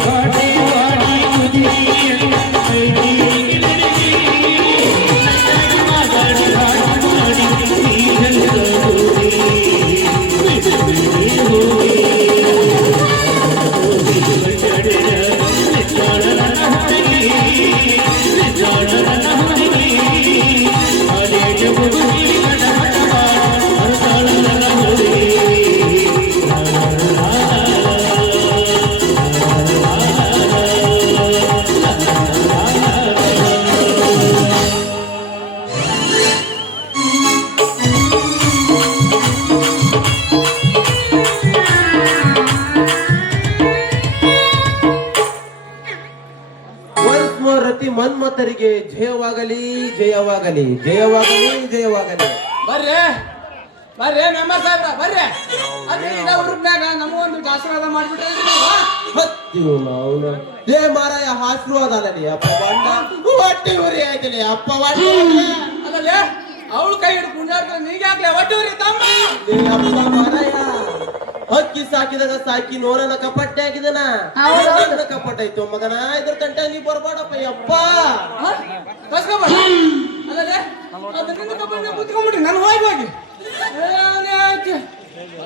ವಾಡಿ ವಾಡಿ ಕುದಿರಿ ಮಾತಾಡಿ ಹಾಡು ಮಾಡಿ ನೀನೆಲ್ಲ ರತಿ ಮನ್ಮಥರಿಗೆ ಜಯವಾಗಲಿ ಜಯವಾಗಲಿ ಜಯವಾಗಲಿ ಜಯವಾಗಲಿ. ಬರ್ರಿ ಬರ್ರಿ ಮೆಂಬರ್ ಸಾಹೇಬ್ರ ಬರ್ರಿ. ಅದೇ ಇದ ಹುಡುಗ್ನಾಗ ನಮಗೊಂದು ಆಶೀರ್ವಾದ ಮಾಡ್ಬಿಟ್ರೆ ಹತ್ತಿವು ನಾವು ಏ ಮಾರಾಯ ಆಶೀರ್ವಾದ ಅಲ್ಲಲಿ ಅಪ್ಪ ಬಂಡ ಹೊಟ್ಟೆ ಉರಿ ಆಯ್ತಲಿ ಅಪ್ಪ ಬಂಡ ಅಲ್ಲಲ್ಲೇ ಅವಳು ಕೈ ಹಿಡಿದು ಕುಂಡಾಡ್ತಾರೆ ನೀಗಾಗ್ಲೇ ಒಟ್ಟೂರಿ ತಮ್ಮ ಏ ಅಪ್ಪ ಮಾರಾಯ ಹಕ್ಕಿ ಸಾಕಿದಾಗ ಸಾಕಿ ನೋರನ ಕಪಟ್ಟೆ ಆಗಿದನ ಕಪಟ್ಟ ಐತು ಮಗನ ಇದ್ರ ಕಂಟ ನೀ ಬರ್ಬೇಡಪ್ಪ ಅಪ್ಪ ಕಸ್ಕೊಬೇಡ. ಅಲ್ಲಲ್ಲೇ ಅದರಿಂದ ಕಬ್ಬಣ್ಣ ಕುತ್ಕೊಂಡ್ಬಿಟ್ರಿ ನಾನು ಹೋಗಿ ಹೋಗಿ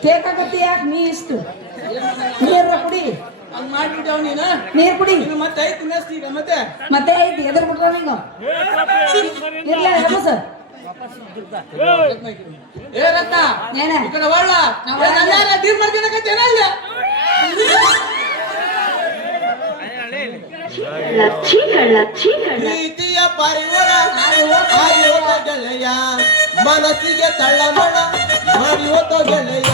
ಕೇಕಾಗತ್ತೆ ಯಾಕೆ ನೀ ಇಷ್ಟು ನೀರ ಕುಡಿ ಹಂಗ್ ಮಾಡ್ಬಿಟ್ಟವ್ ನೀನು ನೀರ್ ಕುಡಿ ನೀನು ಮತ್ತೆ ಐದು ತಿನ್ನಸ್ತಿ ಈಗ ಮತ್ತೆ ಮತ್ತೆ ಐತಿ ಎದುರು ಬಿಟ್ರ ನಿಂಗ ಇಲ್ಲ ಹೆಮಸ ಏ ರತ್ನ ಏನ ಈ ಕಡೆ ಒಳ್ಳ ಡೀಲ್ ಮಾಡ್ಕೊಳಕತ್ತೇನ ಇಲ್ಲ ಪ್ರೀತಿಯ ಪಾರಿವಾಳ ಗೆಳೆಯ ಮನಸ್ಸಿಗೆ ತಳ್ಳಮಳ ಮಾಡಿ ಹೋತ ಗೆಳೆಯ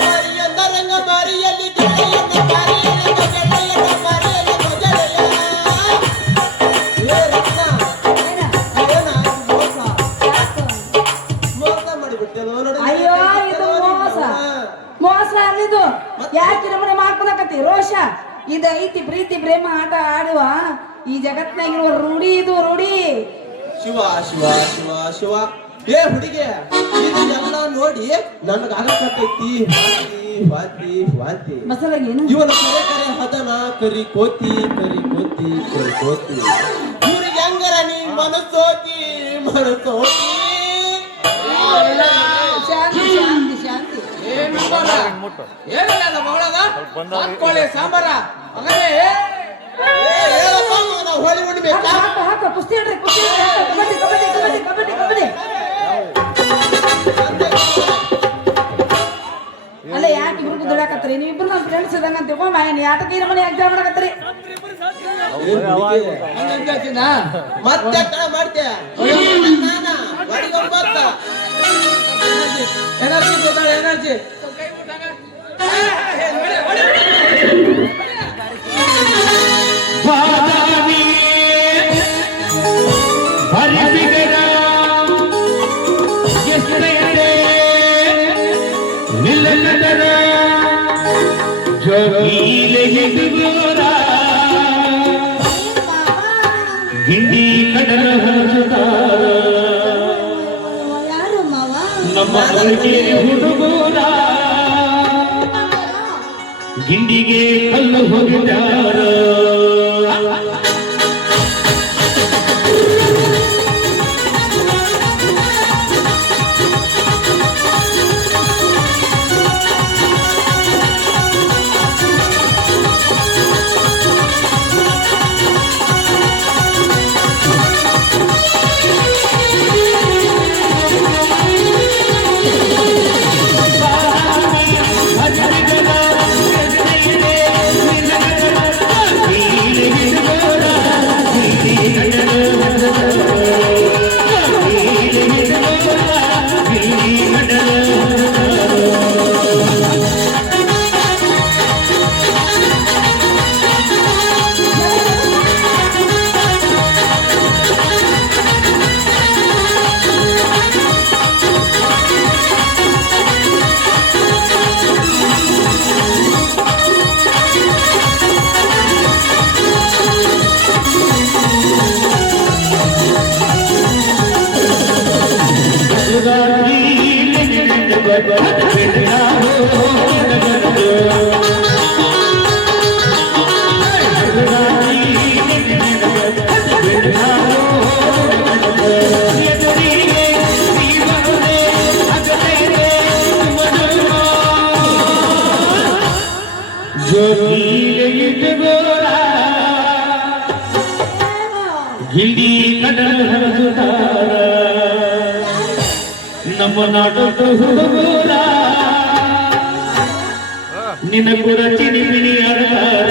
ಮಾರಿಯನ್ನ ರಂಗ ಮಾರಿಯಲ್ಲಿ ಗೆಳೆಯನ್ನ ಮಾರಿಯನ್ನ ಗೆಳೆಯನ್ನ ಮಾರಿಯನ್ನ ಗೆಳೆಯ ಏ ರತ್ನ ಏನ ಮೋಸ ಮೋಸ ಮಾಡಿಬಿಟ್ಟೆ ನೋಡಿ. ಅಯ್ಯೋ ಇದು ಮೋಸ ಮೋಸ ಅನ್ನಿದು ಯಾಕೆ ನಮ್ಮನೆ ಮಾಡ್ಕೊಳಕತ್ತಿ ರೋಷ ಇದು ಐತಿ ಪ್ರೀತಿ ಪ್ರೇಮ ಆಟ ಆಡುವ ಈ ಜಗತ್ನಾಗಿರುವ ರೂಢಿ ಇದು ರೂಢಿ. ಶಿವ ಶಿವ ಶಿವ ಶಿವ ಏ ಹುಡುಗಿ ಇದನ್ನೆಲ್ಲ ನೋಡಿ ನನಗಾಗತ್ತೈತಿ ವಾಂತಿ ವಾಂತಿ ವಾಂತಿ ಮಸಾಲಾಗೇನು ಇವನ ಕರೆ ಕರೆ ಹದನ ಕರಿ ಕೋತಿ ಕರಿ ಕೋತಿ ಕರಿ ಕೋತಿ ಇವ್ರಿಗೆ ಹೆಂಗರ ನೀ ಮನಸ್ಸೋತಿ ಮನಸ್ಸೋತಿ ಶಾಂತಿ ಶಾಂತಿ ಶಾಂತಿ ಏ ಮೆಂಬರ ಏನಲ್ಲ ಅದು ಮಗಳದ ಸಾತ್ಕೊಳ್ಳಿ ಸಾಂಬಾರ ಮಗನೇ ಹೇಳಪ್ಪ ಮಗನ ಹೋಳಿ ಉಣ್ಬೇಕು ಹಾಕ ಹಾಕ ಕುಸ್ತಿ ಹೇಳ್ರಿ ಕುಸ್ತಿ ಹೇಳ್ರಿ ಕಬಡ್ಡಿ ಕಬಡ್ಡಿ ಕಬಡ್ಡಿ ಕಬಡ್ಡಿ ಕಬಡ್ಡಿ ಅಲ್ಲ ಯಾಕೆ ಇಬ್ರು ದುಡಾಕತ್ರಿ ನೀವಿಬ್ರು ನಮ್ಮ ಫ್ರೆಂಡ್ಸ್ ಇದಂಗ ಅಂತ ತಿಳ್ಕೊಂಡ್ ನೀ ಆಟಕ್ಕೆ ಈ ನಮ್ಮನೆ ಎಕ್ಸಾಮ್ ಮಾಡಕತ್ರಿ ಮತ್ತೆ ಕಳ ಮಾಡ್ತೀಯ ಎನರ್ಜಿ ಗೊತ್ತಾಳ ಎನರ್ಜಿ ಬಾದಾಮಿ ಹರಿಬಿಗರ ಎಷ್ಟೆಡೆ ನಿಲ್ಲದರ ಜೋಗಿಲೆ ಹಿಡಿದೋರ ಗಿಂಡಿ ಕಡಲ ಹರಿಸುತ್ತಾರ ಯಾರು ಮಾವ ನಮ್ಮ ಹೊರಗೆ ಹುಡುಗೂರ ಗಿಂಡಿಗೆ ಕಲ್ಲು ಹೋಗಿದ್ದಾರ ಹಿಡಿದೋರ ಗಿಂಡಿ ಕಡಲ ಹರಿಸುತ್ತಾರ ನಮ್ಮ ನಾಟಕ ಹುಡುಗರ ನಿನ್ನ ಗುರ ಚಿಡಿ ಬಿಡಿ ಅಡಗಾರ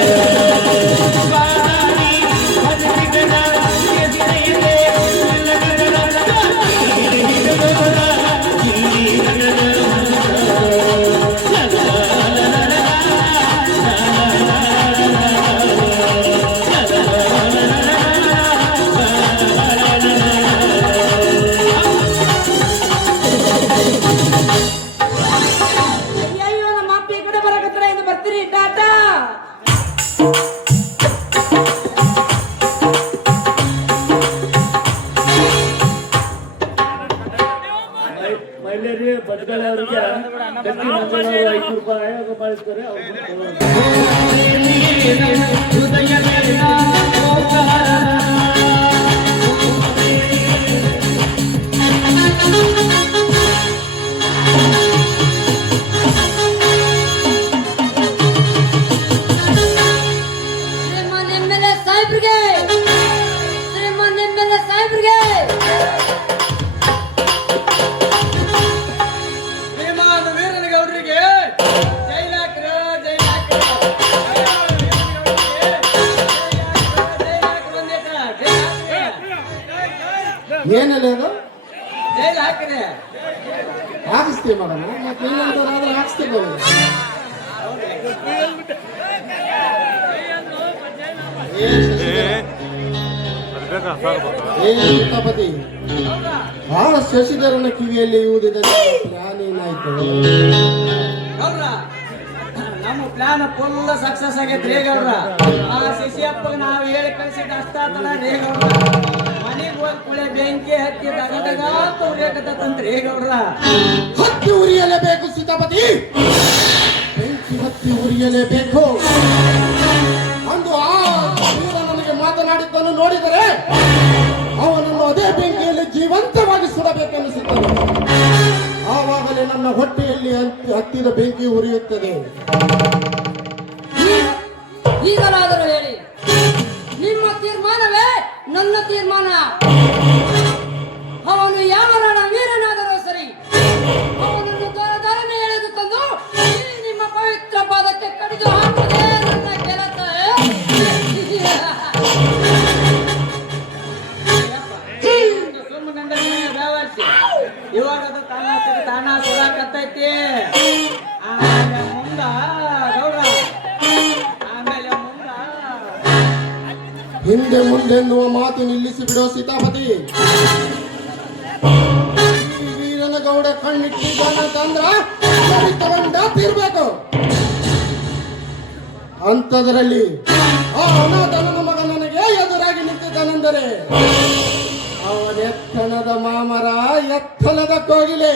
ಅಯ್ಯಯ್ಯೋ ನಮ್ಮ ಅಪ್ಪ ಈ ಕಡೆ ಬರಕತ್ರ ಎಂದು ಬರ್ತೀರಿ ಟಾಟಾ. ಮಹಿಳೆಯರಿಗೆ ಬದುಕಲ ಅವರಿಗೆ ಗಟ್ಟಿ ಮಸಾಲ 5 ರೂಪಾಯಿ ಬಳಸ್ತಾರೆ ಶ್ರೀಮಾನ್ ಎಂ.ಎಲ್.ಎ. ಸಾಹೇಬ್ರಿಗೆ, ಶ್ರೀಮಾನ್ ಎಂ.ಎಲ್.ಎ. ಸಾಹೇಬ್ರಿಗೆ. ಶ್ರೀಮಾನ್ ವೀರನಗೌಡರಿಗೆ ಜೈಲಾಕ್ರ ಜೈಲಾಕ್ರ ಏನಲ್ಲಿ ಅದು ಜೈಲ್ ಹಾಕ್ರಿ. ಹಾಕಿಸ್ತೀವಿ ಮಗನ ಮತ್ತೆ ಇನ್ನೊಂದಾದ್ರೆ ಹಾಕಿಸ್ತೀವಿ ಸೀತಾಪತಿ ಆ ಶಶಿಧರನ ಕಿವಿಯಲ್ಲಿ ಊದಿದ ಪ್ಲಾನ್ ಏನಾಯ್ತು? ಗೌಡ್ರ ನಮ್ಮ ಪ್ಲಾನ್ ಫುಲ್ ಸಕ್ಸಸ್ ಆಗೈತ್ರಿ ಗೌಡ್ರ. ಆ ಶಿಶಿಯಪ್ಪಗ ನಾವು ಹೇಳಿ ಕಳ್ಸಿದ ಅಷ್ಟಾತನ ರೇ ಗೌಡ್ರ. ಮನೆಗೆ ಹೋಗಿ ಕುಳೆ ಬೆಂಕಿ ಹತ್ತಿ ದಗದಗ ಉರಿಯಕತ್ತಂತ್ರಿ ಗೌಡ್ರ. ಹತ್ತಿ ಉರಿಯಲೇಬೇಕು ಸೀತಾಪತಿ, ಬೆಂಕಿ ಹತ್ತಿ ಉರಿಯಲೇಬೇಕು. ಅಂದು ಆ ವೀರ ನನಗೆ ಮಾತನಾಡಿದ್ದನ್ನು ನೋಡಿದರೆ ಅವನನ್ನು ಅದೇ ಬೆಂಕಿಯಲ್ಲಿ ಜೀವಂತವಾಗಿ ಸುಡಬೇಕೆನ್ನಿಸುತ್ತದೆ. ಆವಾಗಲೇ ನನ್ನ ಹೊಟ್ಟೆಯಲ್ಲಿ ಹತ್ತಿದ ಬೆಂಕಿ ಉರಿಯುತ್ತದೆ. ಈಗಲಾದರೂ ಹೇಳಿ, ನಿಮ್ಮ ತೀರ್ಮಾನವೇ ನನ್ನ ತೀರ್ಮಾನ. ಅವನು ಯಾವ ರಣ ವೀರನಾದರೂ ಸರಿ, ಅವನನ್ನು ದರದರನೆ ಎಳೆದು ತಂದು ಈ ನಿಮ್ಮ ಪವಿತ್ರ ಪಾದಕ್ಕೆ ಕಡಿದು ಹಾಕುವುದೇ ನನ್ನ ಕೆಲಸ. ಸುಮ್ಮನೆ ವ್ಯವಸ್ಥೆ ಇವಾಗ ಅದು ತಾನ ಸುರಾಕತ್ತೈತಿ. ಆಮೇಲೆ ಮುಂದ ಗೌಡ್ರ, ಆಮೇಲೆ ಮುಂದ ಹಿಂದೆ ಮುಂದೆನ್ನುವ ಮಾತು ನಿಲ್ಲಿಸಿ ಬಿಡೋ ಸೀತಾಪತಿ. ಈ ವೀರನ ಗೌಡ ಕಣ್ಣಿಟ್ಟಿದ್ದಾನಂತಂದ್ರ ತಗೊಂಡ ತೀರ್ಬೇಕು. ಅಂಥದ್ರಲ್ಲಿ ಆ ಅನಾಥನ ಮಗ ನನಗೆ ಎದುರಾಗಿ ನಿಂತಿದ್ದಾನೆಂದರೆ ಅವನೆತ್ತನದ ಮಾಮರ, ಎತ್ತನದ ಕೋಗಿಲೆ.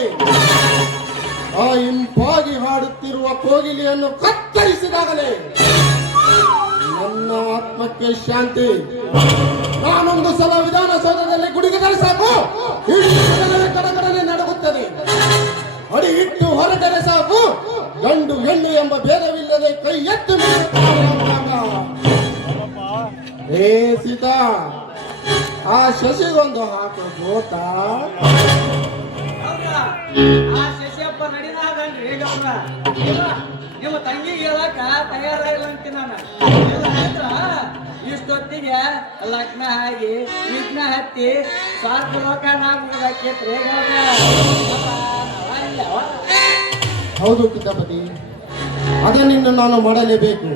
ಆ ಇಂಪಾಗಿ ಹಾಡುತ್ತಿರುವ ಕೋಗಿಲೆಯನ್ನು ಕತ್ತರಿಸಿದಾಗಲೇ ನನ್ನ ಆತ್ಮಕ್ಕೆ ಶಾಂತಿ. ನಾನೊಂದು ಸಲ ವಿಧಾನಸೌಧದಲ್ಲಿ ಗುಡಿಗಿದರೆ ಸಾಕು, ಇಡೀ ಜಗವೇ ಕಡಗಡನೆ ನಡುಗುತ್ತದೆ. ಅಡಿ ಇಟ್ಟು ಹೊರಟರೆ ಸಾಕು, ಗಂಡು ಹೆಣ್ಣು ಎಂಬ ಭೇದವಿಲ್ಲದೆ ಕೈ ಎತ್ತು ಏ ಸೀತಾ, ಆ ಶಶಿಗೊಂದು ಹಾಕು ಗೋತ. ಗೌಡ್ರ, ಆ ಶಶಿಯಪ್ಪ ನಡಿನಾಗನ್ರಿ ಗೌಡ್ರ. ನಿಮ್ಮ ತಂಗಿಗೆ ಹೇಳಕ ತಯಾರಾಗಿಲ್ಲ ಅಂತೀನಿ ನಾನು. ಇಷ್ಟೊತ್ತಿಗೆ ಲಗ್ನ ಆಗಿ ವಿಘ್ನ ಹತ್ತಿ ಸಾಕು ಲೋಕನಾಗ್ಬಿಡಕೇತ್ರಿ ಗೌಡ್ರ. ಹೌದು ಕಿತಾಪತಿ, ಅದನ್ನಿನ್ನು ನಾನು ಮಾಡಲೇಬೇಕು.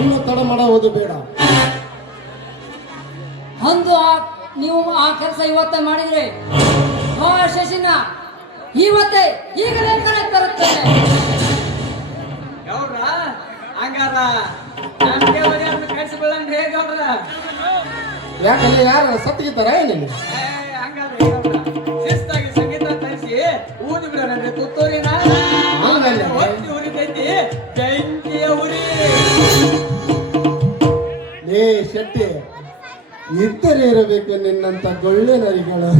ಇನ್ನು ತಡ ಮಾಡುವುದು ಬೇಡ. ಅಂದು ನೀವು ಆ ಕೆಲಸ ಇವತ್ತೇ ಮಾಡಿದ್ರೆ ಆ ಶಶಿನ ಇವತ್ತೇ ಈಗಲೇ ಕರೆ ತರುತ್ತೇನೆ. ಗೌಡ್ರ ಹಂಗಾರ ನಮ್ಗೆ ಒಳ್ಳೆಯವ್ರನ್ನ ಕಳಿಸ್ಕೊಳ್ಳಂಗ್ರಿ ಗೌಡ್ರ. ಯಾಕಂದ್ರೆ ಯಾರು ಸತ್ತಿಗಿದ್ದಾರ ಏನಿಲ್ಲ? ಹಂಗಾದ್ರೆ ಗೌಡ್ರ ಶಿಸ್ತಾಗಿ ಸಂಗೀತ ಕಳಿಸಿ ಊದಿ ಬಿಡೋಣ ತುತ್ತೂರಿನ. ಹಂಗಲ್ಲ. ಹೊತ್ತಿ ಉರಿತೈತಿ ಬೆಂಕಿಯ ಉರಿ. ಲೇ ಶೆಟ್ಟಿ, ಇದ್ದರೆ ಇರಬೇಕು ನಿನ್ನಂತ ಗೊಳ್ಳೆ ನರಿಗಳು.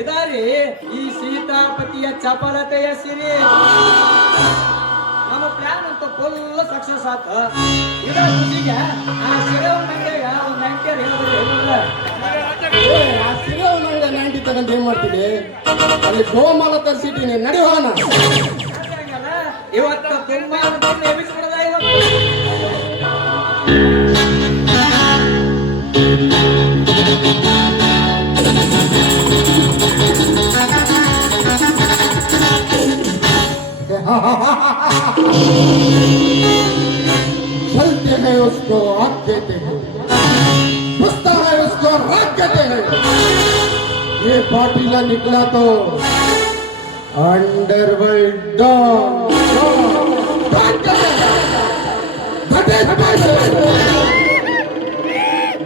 ಇದಾರಿ ಈ ಸೀತಾಪತಿಯ ಚಪಲತೆಯ ಸಿರಿ. ನಮ್ಮ ಪ್ಲಾನ್ ಅಂತ ಫುಲ್ ಸಕ್ಸಸ್ ಆತ. ಇದ ಖುಷಿಗೆ ಆ ಸಿರವಣ್ಣಂಗೆಗ ಒಂದು ಅಂಕೆರ್ ಹೇಳಿದ್ರೆ ಆ ಸಿಗೋ ಮಂಡ್ಯ 90 ತಗೊಂಡು ಏನ್ ಮಾಡ್ತೀನಿ ಅಲ್ಲಿ ಗೋಮಾಲ ತರಿಸಿಟ್ಟಿನಿ ನಡೆಯೋಣ. ಇವತ್ತು ತುಂಬಾ ಎಬ್ಬಿಸ್ಬಿಡದ ಇವತ್ತು. चलते हैं उसको आग देते हैं, घुसता है उसको राग देते हैं. ये पाटीला निकला तो अंडरवर्ल्ड डॉन घटे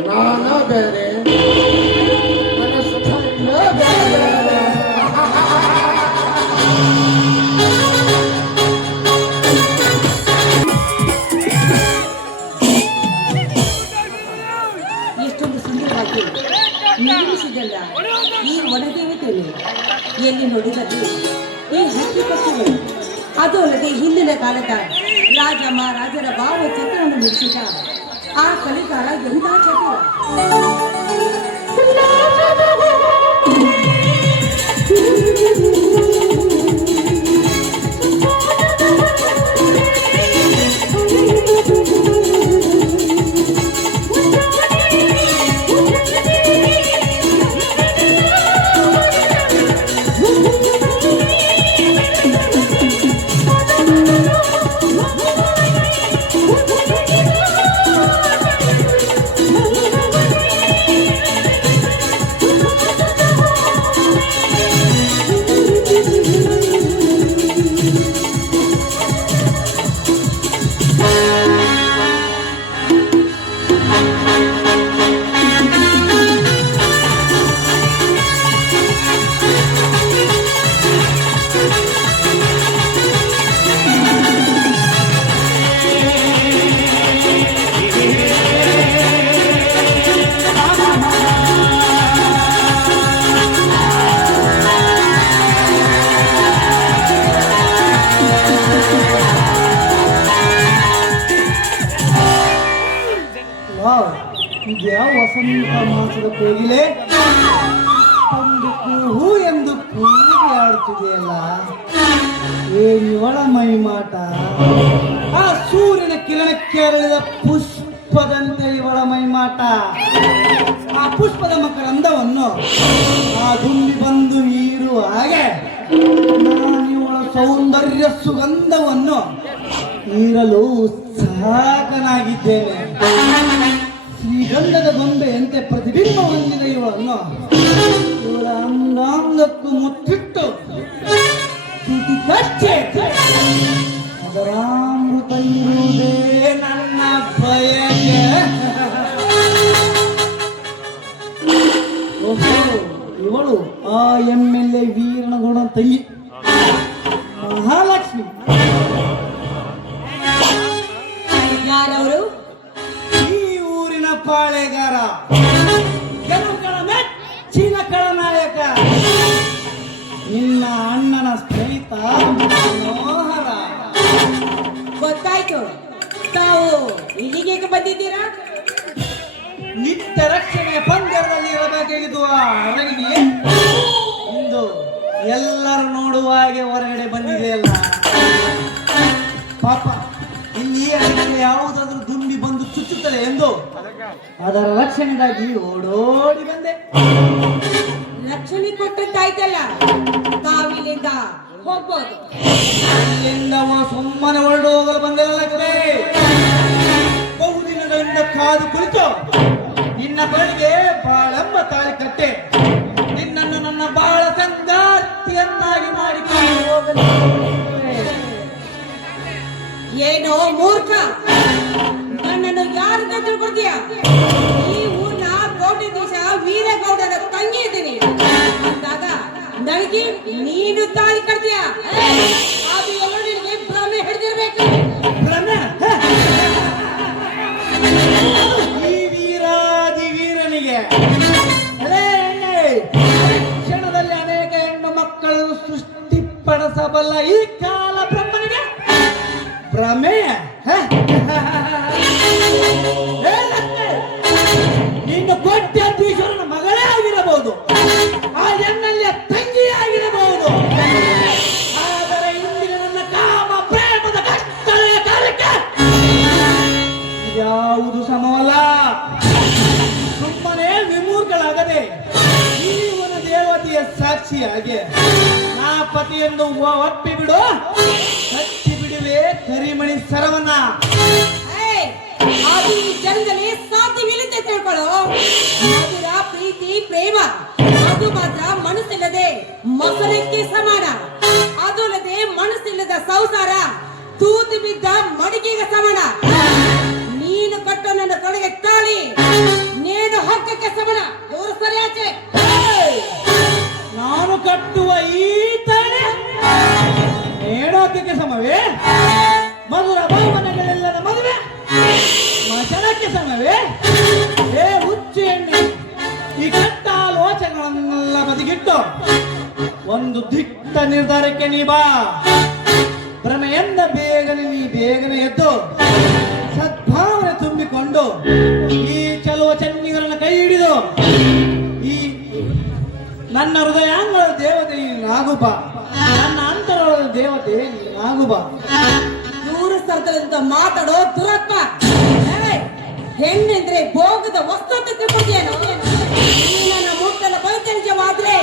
नाना बेरे ಎಷ್ಟೊಂದು ಸುಂದರವಾಗಿ ನಿರ್ಮಿಸಿದಲ್ಲ ಈ ವನದೇವತೆಯರು. ಎಲ್ಲಿ ನೋಡಿದಲ್ಲಿ ಈ ಹಕ್ಕಿ ಪಕ್ಷಿಗಳು, ಅದು ಅಲ್ಲದೆ ಹಿಂದಿನ ಕಾಲದ ರಾಜ ಮಹಾರಾಜರ ಭಾವಚಿತ್ರವನ್ನು ನಿರ್ಮಿಸಿದ ಆ ಕಲಿಗಾರ ಎಂಥ ಚತುರ. ಇದ್ಯಾವ ವಸಂತ ಮಾಸದ ಕೋಗಿಲೆ ಒಂದು ಹೂ ಎಂದು ಕೂಗಿ ಆಡುತ್ತಿದೆಯಲ್ಲ. ಏನಿವಳ ಮೈಮಾಟ. ಆ ಸೂರ್ಯನ ಕಿರಣಕ್ಕೆ ಅರಳಿದ ಪುಷ್ಪದಂತೆ ಇವಳ ಮೈಮಾಟ. ಆ ಪುಷ್ಪದ ಮಕರಂದವನ್ನು ಆ ದುಂಬಿ ಬಂದು ಹೀರುವ ಹಾಗೆ ನಾನಿವಳ ಸೌಂದರ್ಯ ಸುಗಂಧವನ್ನು ಹೀರಲು ಉತ್ಸಾಹನಾಗಿದ್ದೇನೆ. ಶ್ರೀಗಂಧದ ಗೊಂಬೆಯಂತೆ ಪ್ರತಿಬಿಂಬ ಹೊಂದಿದ ಇವಳನ್ನು ಇವಳ ಅಂಗಾಂಗಕ್ಕೂ ಮುತ್ತಿಟ್ಟು ತುಟಿ ಕಚ್ಚೆ ಅದರ ಅಮೃತ ಇರುವುದೇ ನನ್ನ ಬಯಕೆ. ಓಹೋ, ಇವಳು ಆ MLA ವೀರನಗೌಡ ತಂಗಿ ಮಹಾಲಕ್ಷ್ಮಿ. ಯಾರವರು? ಪಾಳೆಗಾರ, ಗೆಲುವುಗಳ ಮೆಚ್ಚಿನ ಖಳನಾಯಕ, ನಿನ್ನ ಅಣ್ಣನ ಸ್ನೇಹಿತ ಮನೋಹರ. ಗೊತ್ತಾಯ್ತು. ತಾವು ಇಲ್ಲಿಗೆ ಬಂದಿದ್ದೀರಾ? ನಿತ್ಯ ರಕ್ಷಣೆಯ ಪಂದ್ಯದಲ್ಲಿ ಇರಬೇಕಾಗಿದ್ದು ಆ ಅರಗಿಗೆ ಇಂದು ಎಲ್ಲರೂ ನೋಡುವ ಹಾಗೆ ಹೊರಗಡೆ ಬಂದಿದೆಯಲ್ಲ. ಪಾಪ ಇಲ್ಲಿ ಅರಗಿಗೆ ಯಾವುದಾದ್ರೂ ದುಂಬಿ ಬಂದು ಚುಚ್ಚುತ್ತದೆ ಎಂದು ಅದರ ರಕ್ಷಣೆಗಾಗಿ ಓಡೋಡಿ ಬಂದೆ. ರಕ್ಷಣೆ ಕೊಟ್ಟಂತಾಯ್ತಲ್ಲ, ತಾವಿಲ್ಲಿಂದ ಹೋಗ್ಬೋದು. ಇಲ್ಲಿಂದ ಸುಮ್ಮನೆ ಹೊರಡು ಹೋಗಲು ಬಂದಲ್ಲ ಲಕ್ಷ್ಮಿ. ಬಹುದಿನಗಳಿಂದ ಕಾದು ಕುಳಿತು ನಿನ್ನ ಬಳಿಗೆ ಬಾಳೆಂಬ ತಾಳಿ ಕಟ್ಟೆ ನಿನ್ನನ್ನು ನನ್ನ ಬಾಳ ಸಂಗಾತಿಯನ್ನಾಗಿ ಮಾಡಿಕೊಂಡು ಹೋಗಲು. ಏನೋ ಮೂರ್ಖ, ನನ್ನನ್ನು ಯಾರಿಂದ ತಿಳ್ಕೊತೀಯ? ಈ ಊರ್ನ ಕೋಟೆದೀಶ ವೀರಗೌಡರ ತಂಗಿ ಇದ್ದೀನಿ ಅಂದಾಗ ನನಗೆ ನೀನು ತಾಳಿ ಕಟ್ತೀಯ? ಅದು ಎಲ್ಲ ನಿನಗೆ ಭ್ರಮೆ ಹಿಡಿದಿರ್ಬೇಕು. ಭ್ರಮೆ? ಈ ವೀರಾದಿ ವೀರನಿಗೆ ಕ್ಷಣದಲ್ಲಿ ಅನೇಕ ಹೆಣ್ಣು ಕೊಡಬಲ್ಲ ಈ ಕಾಲ ಬ್ರಹ್ಮನಿಗೆ ಭ್ರಮೆ. ನಿನ್ನ ಕೋಟ್ಯಾಧೀಶ್ವರನ ಮಗಳೇ ಆಗಿರಬಹುದು, ಆ ಎನ್ನಲ್ಲಿಯ ತಂಗಿ ಆಗಿರಬಹುದು, ಆದರೆ ಇಂದಿನ ನನ್ನ ಕಾಮ ಪ್ರೇಮದ ಕತ್ತಲೆಯ ಕಾರ್ಯಕ್ಕೆ ಯಾವುದು ಸಮವಲ್ಲ. ಸುಮ್ಮನೆ ವಿಮೂರ್ಖಳಾಗದೆ ಜೀವನ ದೇವತೆಯ ಸಾಕ್ಷಿಯಾಗಿ ನಾ ಪತಿಯನ್ನು ಒಪ್ಪಿ ಬಿಡು, ಕಟ್ಟಿ ಬಿಡುವೆ ಕರಿಮಣಿ ಸರವನ್ನ. ಅದು ಈ ಜನ್ಮದಲ್ಲಿ ಸಾಧ್ಯವಿಲ್ಲದೆ ತಿಳ್ಕೊಳ್ಳೋ. ಮಧುರ ಪ್ರೀತಿ ಪ್ರೇಮ ಅದು ಮಾತ್ರ ಮನಸ್ಸಿಲ್ಲದೆ ಮೊಸರಕ್ಕೆ ಸಮಾನ. ಅದು ಅಲ್ಲದೆ ಮನಸ್ಸಿಲ್ಲದ ಸಂಸಾರ ತೂತು ಬಿದ್ದ ಮಡಿಕೆಗೆ ಸಮಾನ. ನೀನು ಕಟ್ಟೋ ನನ್ನ ಕಡೆಗೆ ತಾಳಿ ನೇಣು ಹಕ್ಕಕ್ಕೆ ಸಮಾನ. ದೂರ ಸರಿಯಾಚೆ. ನಾನು ಕಟ್ಟುವ ಈ ತಾಳಿ ನೇಣೋಕಕ್ಕೆ ಸಮವೇ? ಮಧುರ ಭಾವನೆಗಳೆಲ್ಲದ ಮದುವೆ ಮಚನಕ್ಕೆ ಸಮವೇ? ಏ ಹುಚ್ಚು ಎಣ್ಣೆ, ಈ ಕೆಟ್ಟ ಆಲೋಚನೆಗಳನ್ನೆಲ್ಲ ಬದಿಗಿಟ್ಟು ಒಂದು ದಿಟ್ಟ ನಿರ್ಧಾರಕ್ಕೆ ನೀ ಬಾ. ಭ್ರಮೆಯಿಂದ ಬೇಗನೆ ಎದ್ದು ಸದ್ಭಾವನೆ ತುಂಬಿಕೊಂಡು ಈ ಚಲುವ ಚೆನ್ನಿಗಳನ್ನು ಕೈ ಹಿಡಿದು ಈ ನನ್ನ ಹೃದಯಾಂಗಳ ದೇವತೆ ನಾಗು ಬಾ, ನನ್ನ ಅಂತರದ ದೇವತೆ ನಾಗು ಬಾ. ದೂರ ಸ್ಥಳದಲ್ಲಿಂದ ಮಾತಾಡೋ ದುರಪ್ಪ. ಹೆಣ್ಣೆಂದ್ರೆ ಭೋಗದ ವಸ್ತು ಅಂತ ತಿಳ್ಕೊತೀಯೇನು? ನನ್ನ ಮುಟ್ಟಲ ಬೈತಂಜವಾದ್ರೆ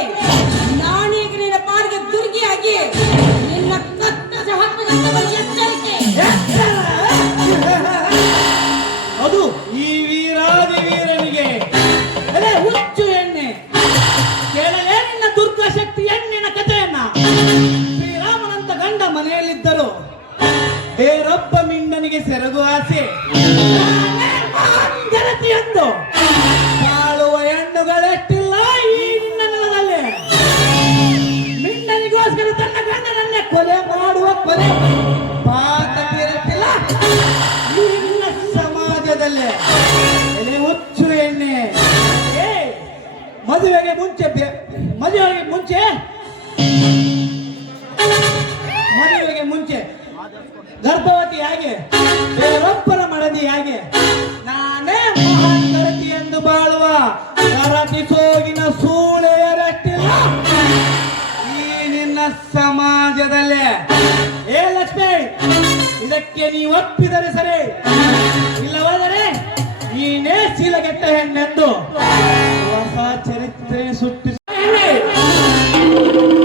ನಾನೀಗ ನಿನ್ನ ಪಾಲಿಗೆ ದುರ್ಗಿಯಾಗಿ ನಿನ್ನ ಕತ್ತದ ಹಕ್ಕದ ಎಚ್ಚರಿಕೆ. ಅದು ಈ ವೀರಾದಿ ವೀರನಿಗೆ. ಅದೇ ಹುಚ್ಚು ಎಣ್ಣೆ, ಕೇಳಲೇ ನಿನ್ನ ದುರ್ಗಾ ಶಕ್ತಿ ಹೆಣ್ಣಿನ ಕಥೆಯನ್ನ. ಶ್ರೀರಾಮನಂತ ಗಂಡ ಮನೆಯಲ್ಲಿದ್ದರು, ಬೇರೊಬ್ಬ ಮಿಂಡನಿಗೆ ಸೆರಗು ಆಸೆ. ಜನತೆಯೊಂದು ಬಾಳುವ ಹೆಣ್ಣುಗಳೆಷ್ಟಿಲ್ಲ ಈ ನಿನ್ನ ನೆಲದಲ್ಲಿ. ಮಿಂಡನಿಗೋಸ್ಕರ ತನ್ನ ಗಂಡನನ್ನೇ ಕೊಲೆ ಮಾಡುವ ಕೊಲೆ ಪಾತಕಿರುತ್ತಿಲ್ಲ ಈ ನಿನ್ನ ಸಮಾಜದಲ್ಲಿ. ಹುಚ್ಚು ಎಣ್ಣೆ, ಮದುವೆಗೆ ಮುಂಚೆ ಗರ್ಭವತಿಯಾಗಿ ಬೇರೊಬ್ಬರ ಮಡದಿಯಾಗಿ ನಾನೇ ಮಹಾಂತರತಿ ಎಂದು ಬಾಳುವ ಕರತಿ ಸೋಗಿನ ಸೂಳೆಯರಟ್ಟಿಲ್ಲ ಈ ನಿನ್ನ ಸಮಾಜದಲ್ಲೇ. ಏ ಲಕ್ಷ್ಮಿ, ಇದಕ್ಕೆ ನೀವು ಒಪ್ಪಿದರೆ ಸರಿ, ಇಲ್ಲವಾದರೆ ನೀನೇ ಶೀಲಗೆಟ್ಟ ಹೆಣ್ಣೆಂದು ಹೊಸ ಚರಿತ್ರೆ ಸುಟ್ಟಿ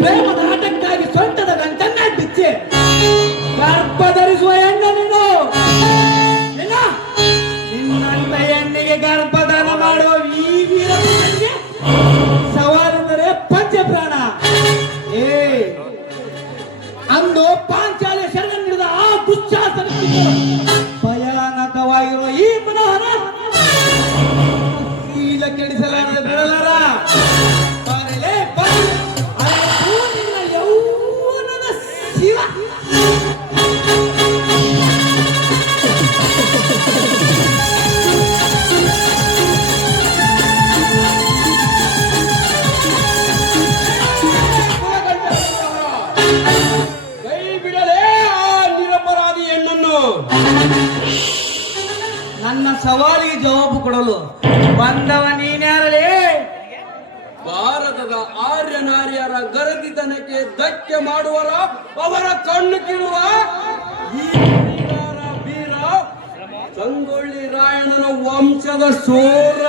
ಪ್ರೇಮದ ಆಟಕ್ಕಾಗಿ ಸೊಂಟದ ಗಂಟನ್ನ ಬಿಚ್ಚಿ ಗರ್ಭ ಧರಿಸುವ ಹೆಣ್ಣು ನೀನು. ನಿನ್ನಂತ ಹೆಣ್ಣಿಗೆ ಗರ್ಭದಾನ ಮಾಡುವ ಈ ವೀರನಿಗೆ ಸವಾಲೆಂದರೆ ಪಂಚಪ್ರಾಣ. ಅಂದು ಪಾಂಚಾಲಿಯ ಶರಣ ನೀಡಿದ ಆ ದುಶ್ಯಾಸನ ಭಯಾನಕವಾಗಿರುವ ಈ ಮನೋಹರ ಶೀಲ ಕೆಡಿಸಲಾದ ಬಿಡಲರ ಬರಲೇ ನಿನ್ನ ಯೌವನದ ಶಿವ. ಕೈ ಬಿಡಲೇ ಆ ನಿರಪರಾಧಿ ಹೆಣ್ಣನ್ನು. ನನ್ನ ಸವಾಲಿಗೆ ಜವಾಬು ಕೊಡಲು ಬಂದವ ನೀನ್ಯಾರಲೇ? ಭಾರತದ ಆರ್ಯ ನಾರ್ಯರ ಗರದಿತನಕ್ಕೆ ಧಕ್ಕೆ ಮಾಡುವರ ಅವರ ಕಣ್ಣು ಕೀಳುವ ಈ ವೀರ ಸಂಗೊಳ್ಳಿ ರಾಯಣ್ಣನ ವಂಶದ ಸೋರ.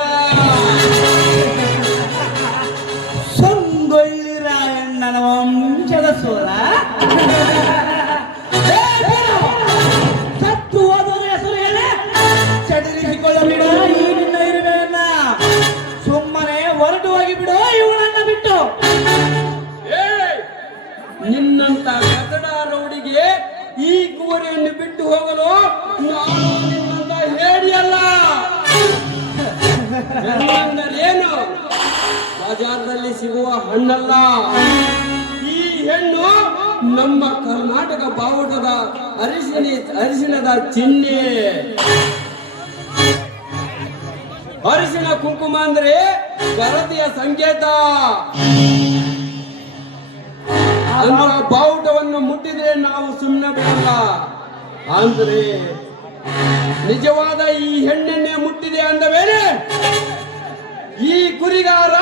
ಸಂಗೊಳ್ಳಿ ರಾಯಣ್ಣನ ವಂಶದ ಸೋರ. ಸತ್ತು ಹೋದವರ ಹೆಸರು ಹೇಳಿ ಚಡರಿಸಿಕೊಳ್ಳಬಿಡ ಈ ನಿನ್ನ ಇರುವೆಯನ್ನ. ಸುಮ್ಮನೆ ಹೊರಟು ಹೋಗಿ ಬಿಡು ಇವಳನ್ನ ಬಿಟ್ಟು. ನಿನ್ನಂತ ಕಚಡ ರೌಡಿಗೆ ಈ ಕುವರಿಯನ್ನು ಬಿಟ್ಟು ಹೋಗಲು ನಾನು ನಿನ್ನಂತ ಹೇಳಿಯಲ್ಲ. ಏನು ಬಜಾರ್ದಲ್ಲಿ ಸಿಗುವ ಹಣ್ಣಲ್ಲ. ಈ ಹೆಣ್ಣು ನಮ್ಮ ಕರ್ನಾಟಕ ಬಾವುಟದ ಅರಿಶಿಣದ ಚಿಹ್ನೆ. ಅರಿಶಿಣ ಕುಂಕುಮ ಅಂದ್ರೆ ಗರತಿಯ ಸಂಕೇತ. ಆ ಅಂತ ಬಾವುಟವನ್ನು ಮುಟ್ಟಿದ್ರೆ ನಾವು ಸುಮ್ಮನೆ ಬಿಡಲ್ಲ. ಅಂದ್ರೆ ನಿಜವಾದ ಈ ಹೆಣ್ಣೆಣ್ಣೆ ಮುಟ್ಟಿದೆ ಅಂದ ಮೇಲೆ ಈ ಕುರಿಗಾರ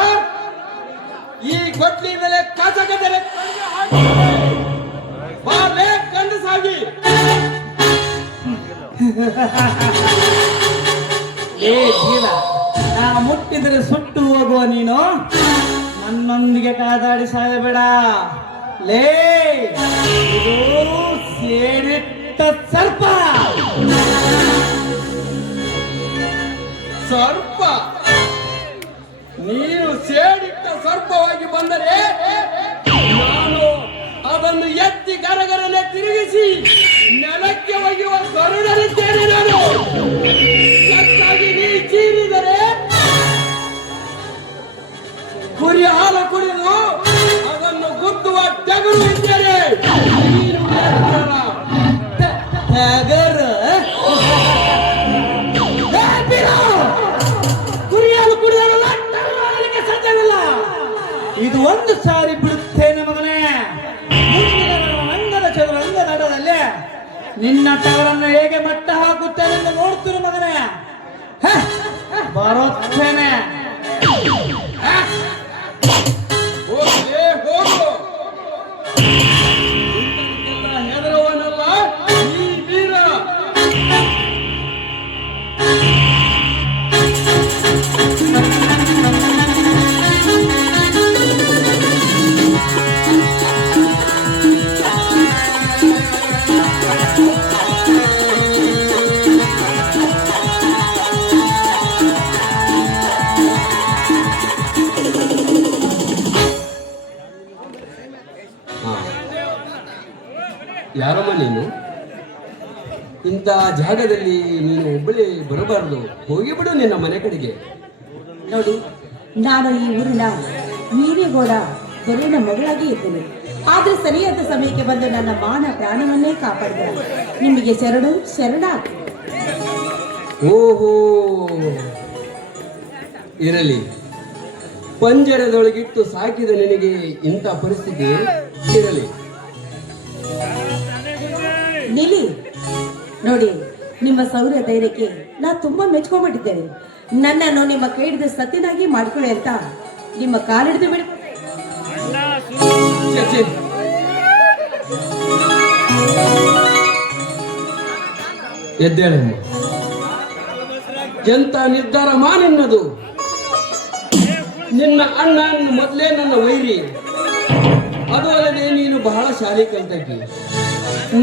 ಈ ಕೊಟ್ಲಿಂದಲೇ ಕಸಗದಲೆ ಗಂಡಸಾಗಿ. ಏ ಜೀವ, ನಾ ಮುಟ್ಟಿದ್ರೆ ಸುಟ್ಟು ಹೋಗುವ ನೀನು ನನ್ನೊಂದಿಗೆ ಕಾದಾಡಿ ಸಾಯಬೇಡ. ಲೇ, ಇದು ಸೇರಿಟ್ಟ ಸರ್ಪ. ಸರ್ಪ? ನೀನು ಸೇಡಿಟ್ಟ ಸರ್ಪವಾಗಿ ಬಂದರೆ ನಾನು ಅದನ್ನು ಎತ್ತಿ ಗರಗರನೆ ತಿರುಗಿಸಿ ನೆಲಕ್ಕೆ ಒಗೆಯುವ ಗರುಡನಿದ್ದೇನೆ ನಾನು. ಹೆಚ್ಚಾಗಿ ನೀ ಚೀರಿದರೆ ಕುರಿ ಹಾಲು ಕುಡಿದು ಅದನ್ನು ಗುದ್ದುವ ಟಗರು ಇದ್ದೇನೆ. ನೀನು ಟಗರು? ಕುರಿಯಾಲು ಕುಡಿದಲ್ಲ, ಟಗರಿಗೆ ಸಾಧ್ಯವಿಲ್ಲ. ಇದು ಒಂದು ಸಾರಿ ಬಿಡುತ್ತೇನೆ ಮಗನೇ. ಮುಂದಿನ ರಂಗದ ಚದುರಂಗ ನಡದಲ್ಲಿ ನಿನ್ನ ಟಗರನ್ನು ಹೇಗೆ ಮಟ್ಟ ಹಾಕುತ್ತೇನೆ ಎಂದು ನೋಡ್ತೀರಿ ಮಗನೇ. ಬರುತ್ತೇನೆ. ಹೋಗಲೇ ಹೋಗು. ಹೆದರುವನಲ್ಲ ಈ ವೀರ. ಯಾರಮ್ಮ ನೀನು? ಇಂಥ ಜಾಗದಲ್ಲಿ ನೀನು ಒಬ್ಬಳೇ ಬರಬಾರದು. ಹೋಗಿಬಿಡು ನಿನ್ನ ಮನೆ ಕಡೆಗೆ. ನೋಡಿ, ನಾನು ಈ ಊರಿನ ವೀರೇಗೌಡ ದೊರೆಯ ಮಗಳಾಗಿ ಇದ್ದೇನೆ. ಆದ್ರೆ ಸರಿಯಾದ ಸಮಯಕ್ಕೆ ಬಂದು ನನ್ನ ಮಾನ ಪ್ರಾಣವನ್ನೇ ಕಾಪಾಡಿದ ನಿಮಗೆ ಶರಣ. ಓಹೋ, ಇರಲಿ. ಪಂಜರದೊಳಗಿಟ್ಟು ಸಾಕಿದ ನಿನಗೆ ಇಂಥ ಪರಿಸ್ಥಿತಿ ಇರಲಿ. ನಿಲ್ಲಿ ನೋಡಿ, ನಿಮ್ಮ ಶೌರ್ಯ ಧೈರ್ಯಕ್ಕೆ ನಾ ತುಂಬಾ ಮೆಚ್ಕೊಂಡ್ಬಿಟ್ಟಿದ್ದೇನೆ. ನನ್ನನ್ನು ನಿಮ್ಮ ಕೈ ಹಿಡಿದು ಸತ್ಯನಾಗಿ ಮಾಡ್ಕೊಳ್ಳಿ ಅಂತ ನಿಮ್ಮ ಕಾಲಿಡಿದು ಬಿಡಿ. ಛೆ, ಎದ್ದೇಳಮ್ಮ. ಎಂತ ನಿರ್ಧಾರ ಮಾನಿನ್ನದು. ನಿನ್ನ ಅಣ್ಣ ಮೊದಲೇ ನನ್ನ ವೈರಿ. ಅದು ಅಲ್ಲದೆ ನೀನು ಬಹಳ ಶಾಲೆ ಕಲಿತಕ್ಕೆ.